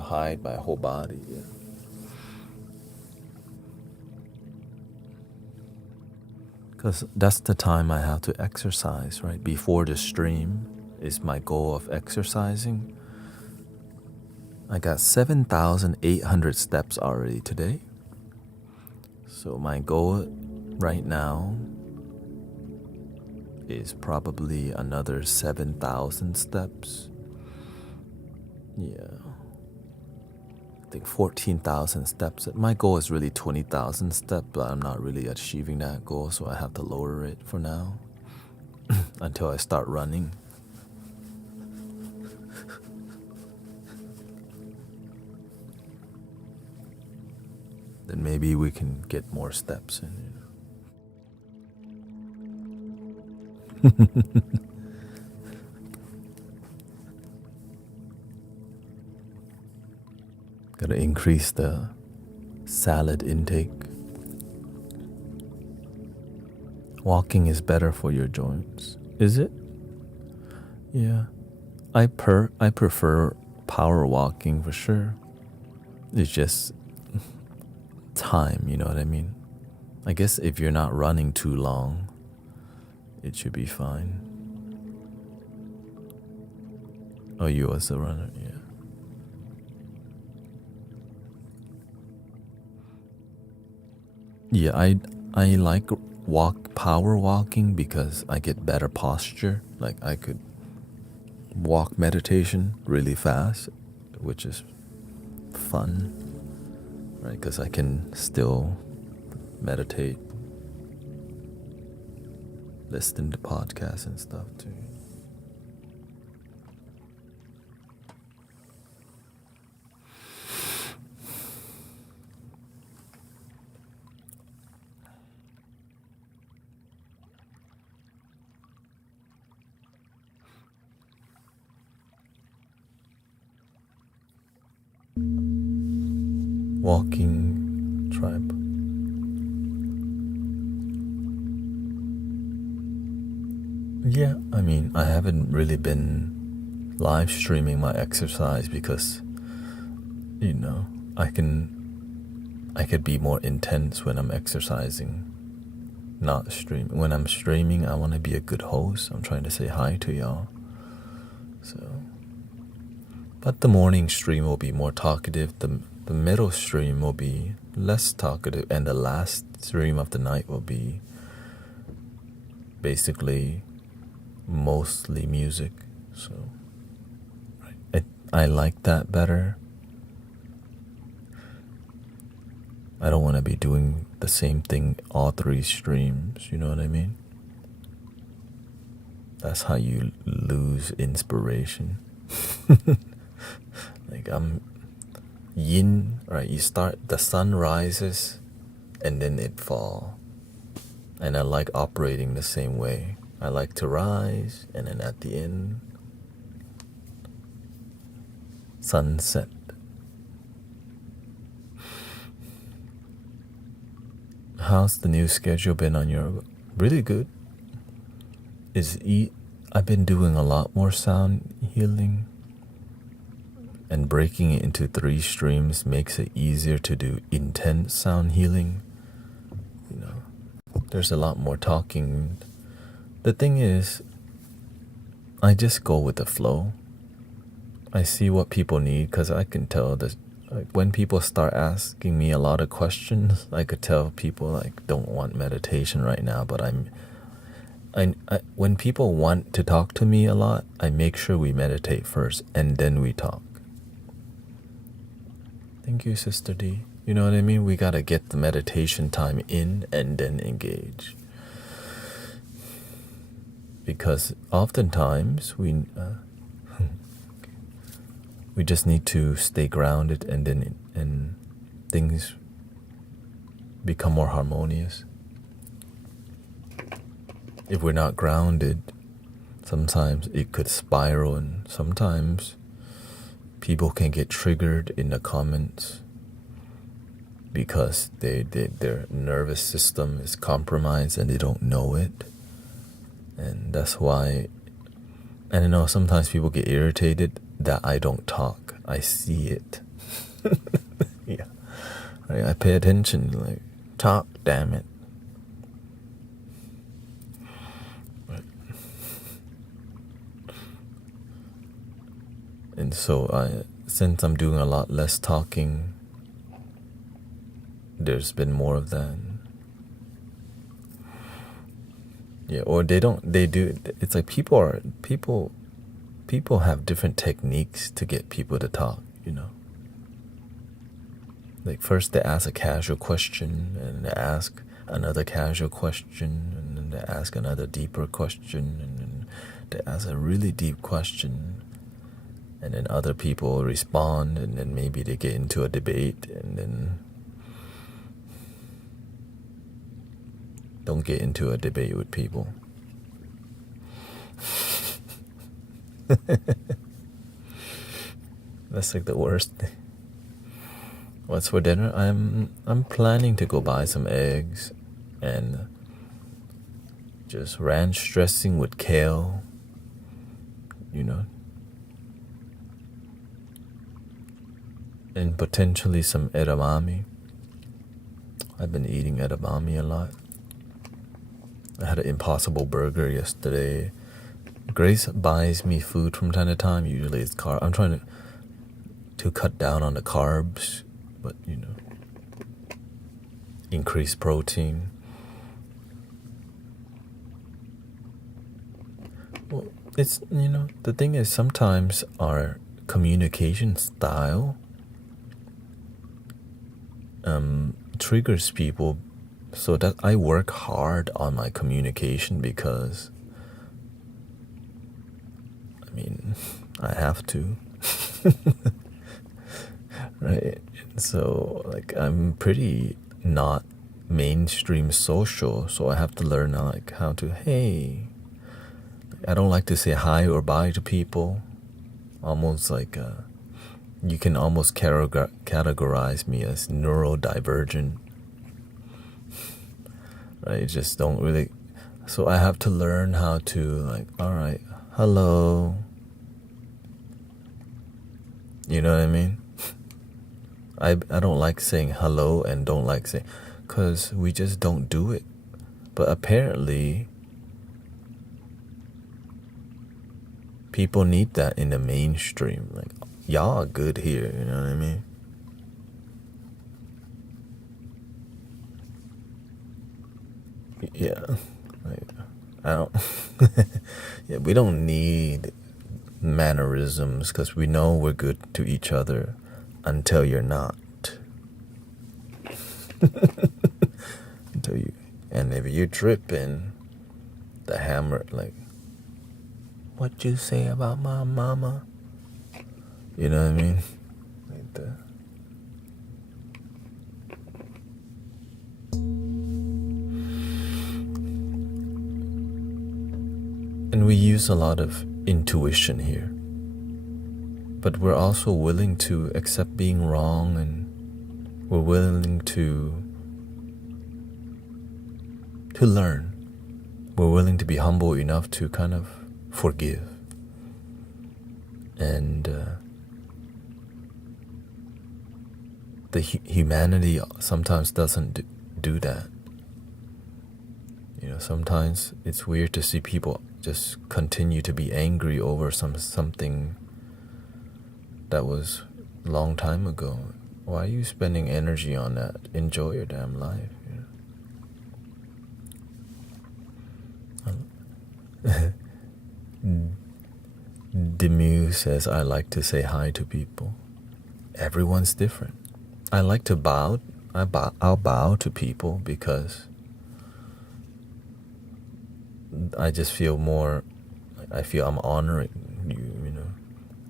hide my whole body, yeah. Because that's the time I have to exercise, right? Before the stream is my goal of exercising. I got 7,800 steps already today. So my goal right now is probably another 7,000 steps. Yeah. I think 14,000 steps. My goal is really 20,000 steps, but I'm not really achieving that goal, so I have to lower it for now until I start running. Then maybe we can get more steps in. Gotta increase the salad intake. Walking is better for your joints. Is it? Yeah. I prefer power walking for sure. It's just time, you know what I mean? I guess if you're not running too long, it should be fine. Oh, you as a runner, yeah. Yeah, I like power walking because I get better posture. Like I could walk meditation really fast, which is fun, right? Because I can still meditate, listen to podcasts and stuff too. Walking tribe. Yeah, I mean, I haven't really been live streaming my exercise because, you know, I could be more intense when I'm exercising, not streaming. When I'm streaming, I want to be a good host. I'm trying to say hi to y'all. So, but the morning stream will be more talkative. The middle stream will be less talkative, and the last stream of the night will be basically mostly music. So I like that better. I don't want to be doing the same thing all three streams, you know what I mean? That's how you lose inspiration. Like I'm yin, right? You start, the sun rises and then it falls. And I like operating the same way. I like to rise and then at the end, sunset. How's the new schedule been on your? Really good. I've been doing a lot more sound healing, and breaking it into 3 streams makes it easier to do intense sound healing. You know, there's a lot more talking. The thing is, I just go with the flow. I see what people need, because I can tell that, like, when people start asking me a lot of questions, I could tell people like don't want meditation right now. But when people want to talk to me a lot, I make sure we meditate first and then we talk. Thank you, Sister D. You know what I mean? We gotta get the meditation time in and then engage. Because oftentimes we just need to stay grounded, and then things become more harmonious. If we're not grounded, sometimes it could spiral, and sometimes people can get triggered in the comments because their nervous system is compromised and they don't know it. And that's why, and I know sometimes people get irritated that I don't talk. I see it. Yeah. Right? I pay attention, like, talk, damn it. Right. And so since I'm doing a lot less talking, there's been more of that. Yeah, or it's like people have different techniques to get people to talk, you know. Like first they ask a casual question, and they ask another casual question, and then they ask another deeper question, and then they ask a really deep question, and then other people respond, and then maybe they get into a debate, and then don't get into a debate with people. That's like the worst thing. What's for dinner? I'm planning to go buy some eggs and just ranch dressing with kale, you know, and potentially some edamame. I've been eating edamame a lot. I had an Impossible Burger yesterday. Grace buys me food from time to time. Usually it's carb. I'm trying to cut down on the carbs, but, you know, increase protein. Well, it's, you know, the thing is sometimes our communication style triggers people, so that I work hard on my communication because, I mean, I have to. Right? So, like, I'm pretty not mainstream social, so I have to learn like how to, hey, I don't like to say hi or bye to people. Almost like you can almost categorize me as neurodivergent. Right? Just don't really. So I have to learn how to, like, all right, hello. You know what I mean? I don't like saying hello and don't like saying, because we just don't do it. But apparently, people need that in the mainstream. Like, y'all are good here, you know what I mean? Yeah. Like, I don't. Yeah, we don't need mannerisms because we know we're good to each other until you're not. Until you, and if you're tripping, the hammer, like, What you say about my mama? You know what I mean? Like that. And we use a lot of intuition here. But we're also willing to accept being wrong, and we're willing to learn. We're willing to be humble enough to kind of forgive. And the humanity sometimes doesn't do that. You know, sometimes it's weird to see people just continue to be angry over something that was a long time ago. Why are you spending energy on that? Enjoy your damn life. Demu says, I like to say hi to people. Everyone's different. I like to bow. I'll bow to people because I just feel more, I feel I'm honoring you, you know.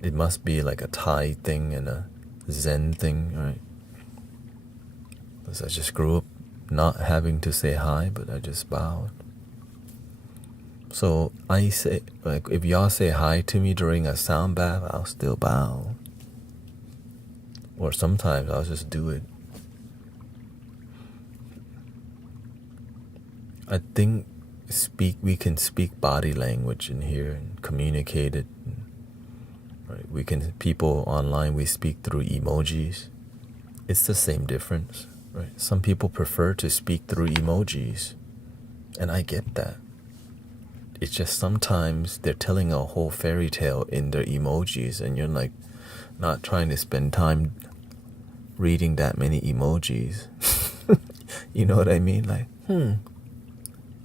It must be like a Thai thing and a Zen thing, right? Because I just grew up not having to say hi, but I just bowed. So I say, like, if y'all say hi to me during a sound bath, I'll still bow. Or sometimes I'll just do it. I think we can speak body language in here and communicate it. Right? We can, people online, we speak through emojis. It's the same difference, right? Some people prefer to speak through emojis, and I get that. It's just sometimes they're telling a whole fairy tale in their emojis, and you're like not trying to spend time reading that many emojis. You know what I mean? Like,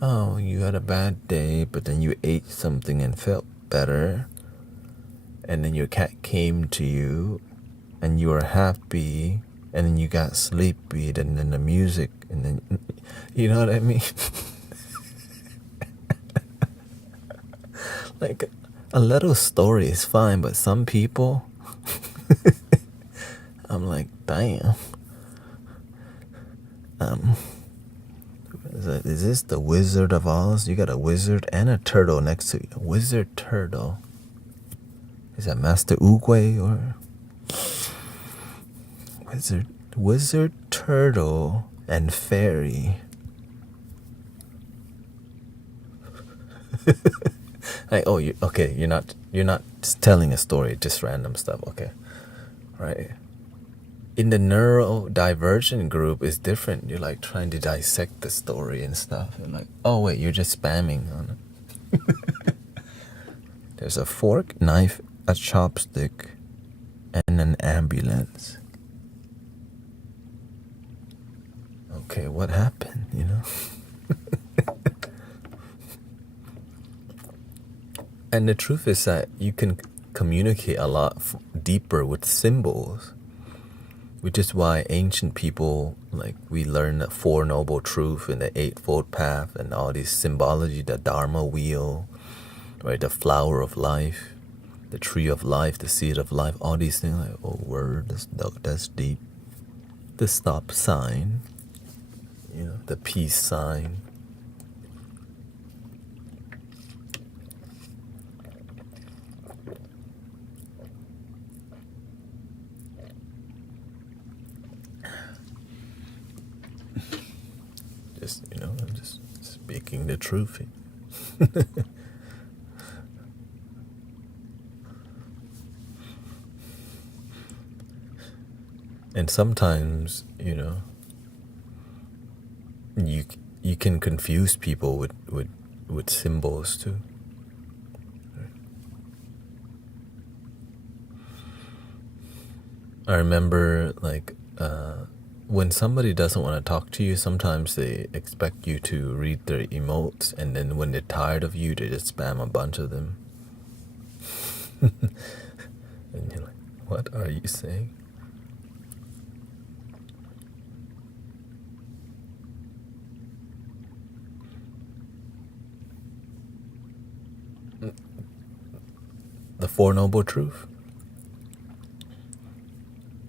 oh, you had a bad day, but then you ate something and felt better, and then your cat came to you and you were happy, and then you got sleepy, and then the music, and then, you know what I mean? Like, a little story is fine, but some people, I'm like, damn. Is this the Wizard of Oz? You got a wizard and a turtle next to you. A wizard turtle. Is that Master Oogway or wizard turtle and fairy? Like, oh, okay. You're not just telling a story, just random stuff. Okay, right. In the neurodivergent group, it's different. You're like trying to dissect the story and stuff. And like, oh wait, you're just spamming on it. There's a fork, knife, a chopstick, and an ambulance. Okay, what happened, you know? And the truth is that you can communicate a lot deeper with symbols, which is why ancient people, like, we learn the Four Noble Truths and the Eightfold Path and all these symbology, the Dharma wheel, right? The flower of life, the tree of life, the seed of life, all these things. Like, oh, word, that's deep. The stop sign, you know, the peace sign. Just, you know, I'm just speaking the truth. And sometimes, you know, you can confuse people with symbols too. I remember, like, when somebody doesn't want to talk to you, sometimes they expect you to read their emotes, and then when they're tired of you, they just spam a bunch of them. And you're like, what are you saying? The Four Noble Truths.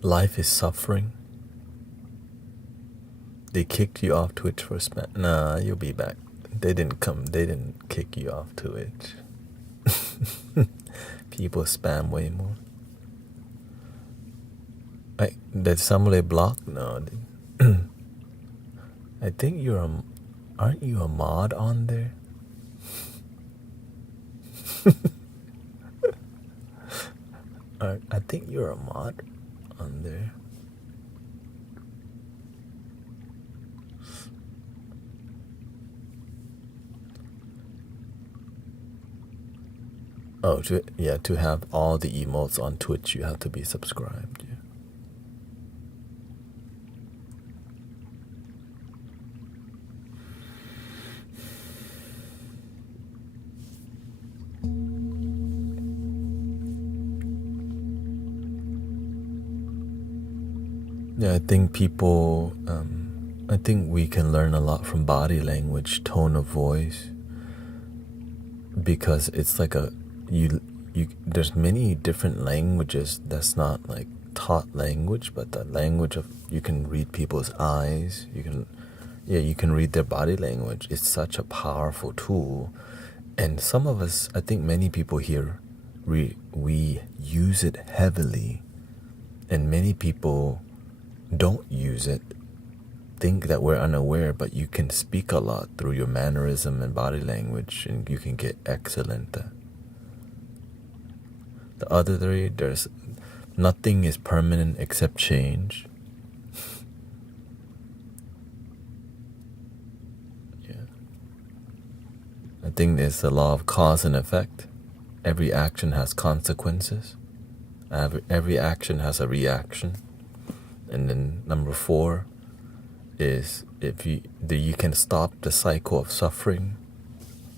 Life is suffering. They kicked you off Twitch for spam. Nah, you'll be back. They didn't kick you off Twitch. People spam way more. Did somebody block? No. I think aren't you a mod on there? I think you're a mod on there. Oh, to have all the emotes on Twitch, you have to be subscribed. Yeah. Yeah, I think we can learn a lot from body language, tone of voice, because it's like there's many different languages that's not like taught language, but the language of, you can read people's eyes, you can read their body language. It's such a powerful tool, and some of us, I think many people here, we use it heavily, and many people don't use it, think that we're unaware, but you can speak a lot through your mannerism and body language, and you can get excellent. The other three, there's nothing is permanent except change. Yeah. I think there's a law of cause and effect. Every action has consequences. Every action has a reaction. And then number 4 is if you can stop the cycle of suffering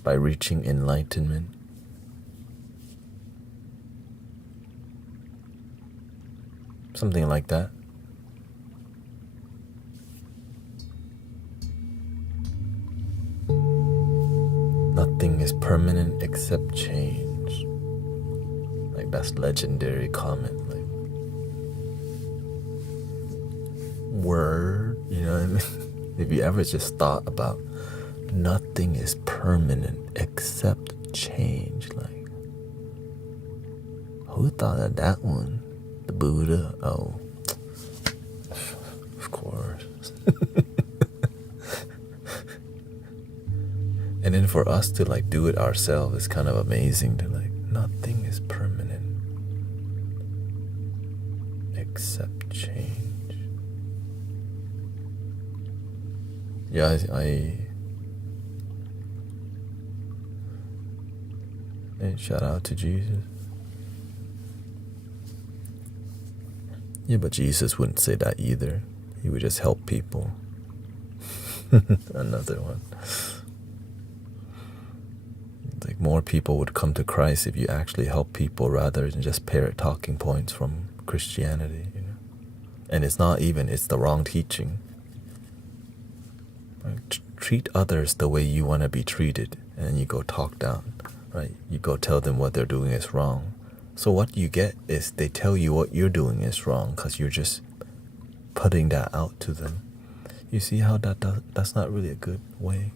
by reaching enlightenment. Something like that. Nothing is permanent except change. Like, that's legendary comment. Like, word, you know what I mean? If you ever just thought about nothing is permanent except change, like, who thought of that one? The Buddha? Oh, of course. And then for us to like do it ourselves is kind of amazing. To like, nothing is permanent except change. Yeah, and shout out to Jesus. Yeah, but Jesus wouldn't say that either. He would just help people. Another one. Like, more people would come to Christ if you actually help people rather than just parrot talking points from Christianity, you know. And it's not even, it's the wrong teaching. Like, treat others the way you want to be treated, and then you go talk down, right? You go tell them what they're doing is wrong. So what you get is they tell you what you're doing is wrong because you're just putting that out to them. You see how that's not really a good way.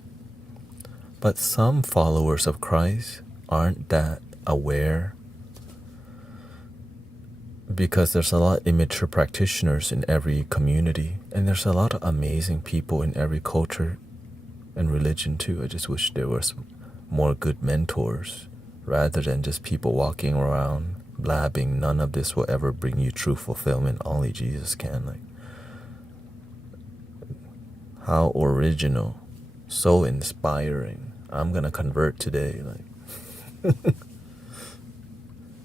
But some followers of Christ aren't that aware, because there's a lot of immature practitioners in every community, and there's a lot of amazing people in every culture and religion too. I just wish there was more good mentors, rather than just people walking around blabbing, none of this will ever bring you true fulfillment, only Jesus can. Like, how original, so inspiring. I'm gonna convert today. Like,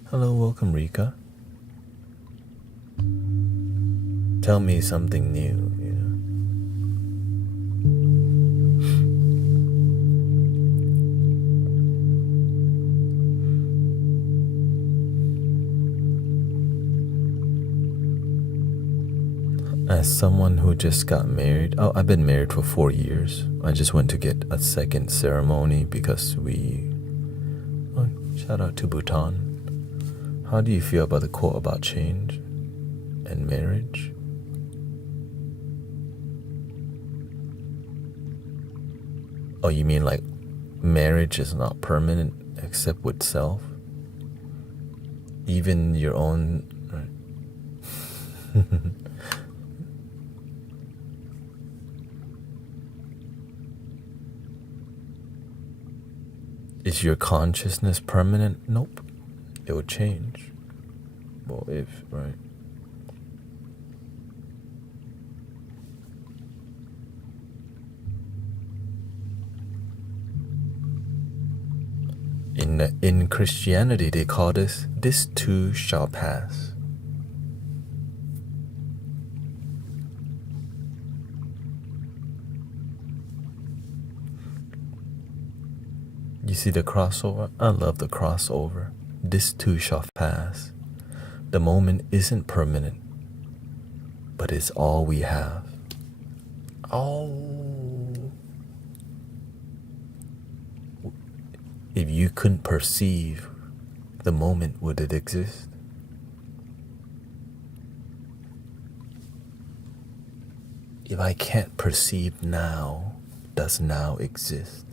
hello, welcome Rika. Tell me something new, you know. As someone who just got married, I've been married for 4 years. I just went to get a second ceremony because shout out to Bhutan. How do you feel about the quote about change and marriage? Oh, you mean like marriage is not permanent except with self? Even your own, right? Is your consciousness permanent? Nope. It will change. Well, if, right? In Christianity, they call this too shall pass. You see the crossover? I love the crossover. This too shall pass. The moment isn't permanent, but it's all we have. Oh. If you couldn't perceive the moment, would it exist? If I can't perceive now, does now exist?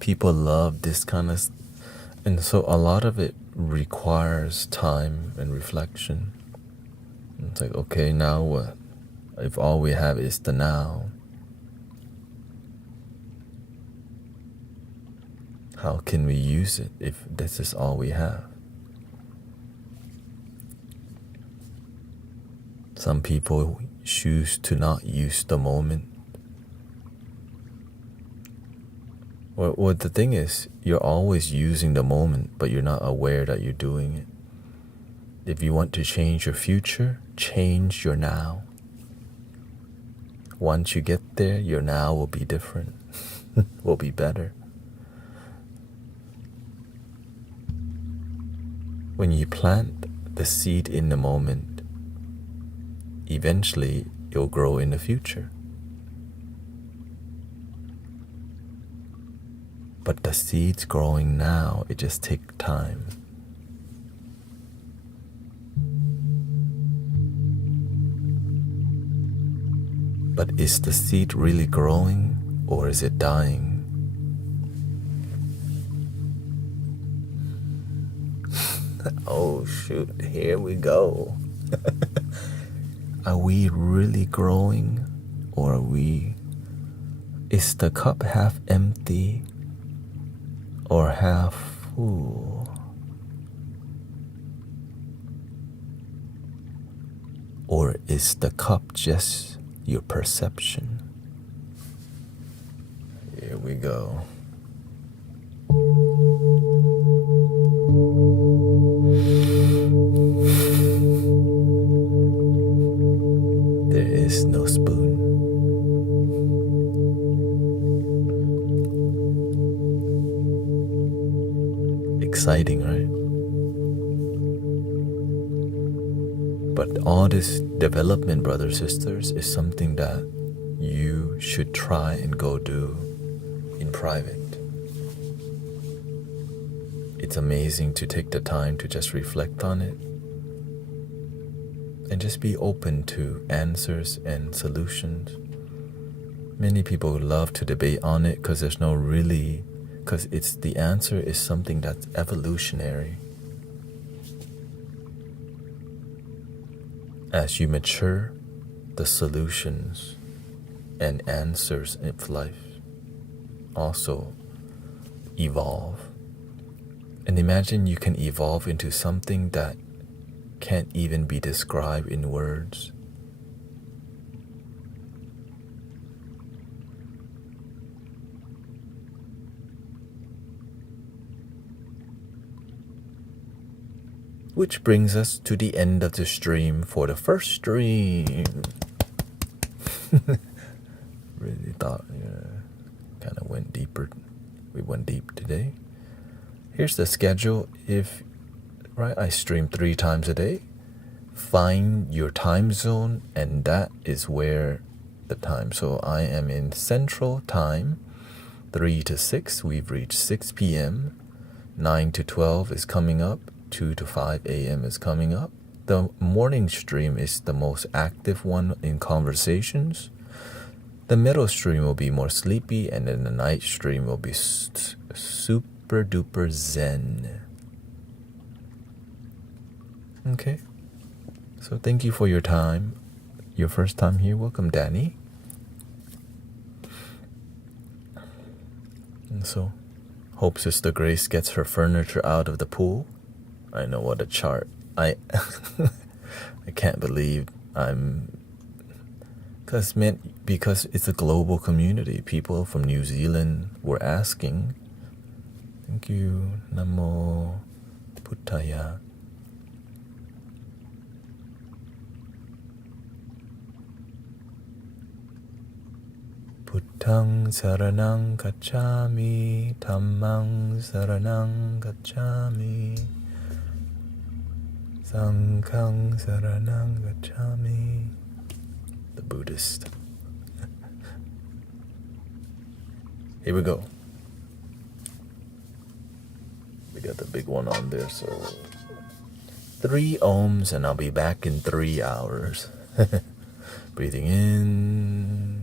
People love this kind of, and so a lot of it requires time and reflection. It's like, okay, now what? If all we have is the now, how can we use it if this is all we have? Some people choose to not use the moment. Well, the thing is, you're always using the moment, but you're not aware that you're doing it. If you want to change your future, change your now. Once you get there, your now will be different, will be better. When you plant the seed in the moment, eventually it'll grow in the future. But the seed's growing now, it just takes time. But is the seed really growing, or is it dying? Oh shoot, here we go. Are we really growing, or is the cup half empty or half full? Or is the cup just your perception? Here we go. There is no spoon. Exciting, right? But all this development, brothers and sisters, is something that you should try and go do in private. It's amazing to take the time to just reflect on it and just be open to answers and solutions. Many people love to debate on it because because the answer is something that's evolutionary. As you mature, the solutions and answers of life also evolve. And imagine you can evolve into something that can't even be described in words. Which brings us to the end of the stream for the first stream. Really thought, kind of went deeper. We went deep today. Here's the schedule. I stream 3 times a day. Find your time zone, and that is where the time. So I am in Central Time, 3 to 6. We've reached 6 p.m. 9 to 12 is coming up. 2 to 5 a.m. is coming up. The morning stream is the most active one in conversations. The middle stream will be more sleepy, and then the night stream will be super duper zen. Okay. So thank you for your time. Your first time here, welcome Danny. And so, hope Sister Grace gets her furniture out of the pool. I know what a chart. I can't believe because it's a global community. People from New Zealand were asking. Thank you. Namo Buddhaya. Buddhang saranang gacchami, dhammang saranang gacchami, sanghang saranang gacchami. The Buddhist. Here we go. We got the big one on there, so 3 ohms, and I'll be back in 3 hours. Breathing in.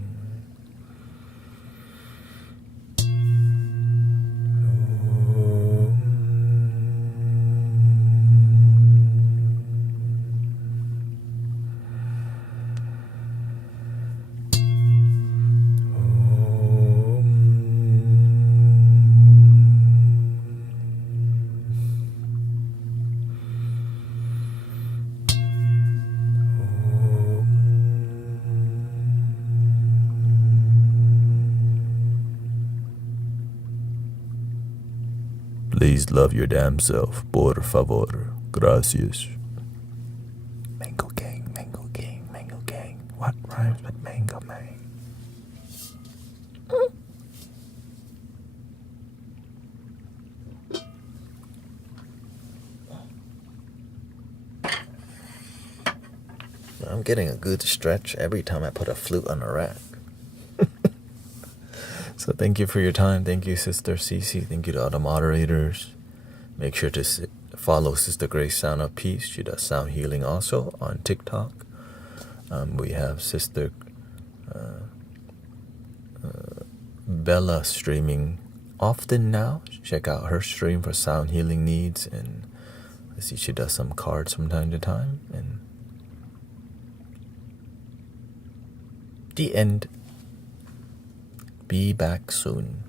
Please love your damn self, por favor. Gracias. Mango gang, mango gang, mango gang. What rhymes with mango man? I'm getting a good stretch every time I put a flute on a rack. So thank you for your time. Thank you, Sister Cece. Thank you to all the moderators. Make sure to follow Sister Grace Sound of Peace. She does sound healing also on TikTok. We have Sister Bella streaming often now. Check out her stream for sound healing needs. And I see she does some cards from time to time. And the end. Be back soon.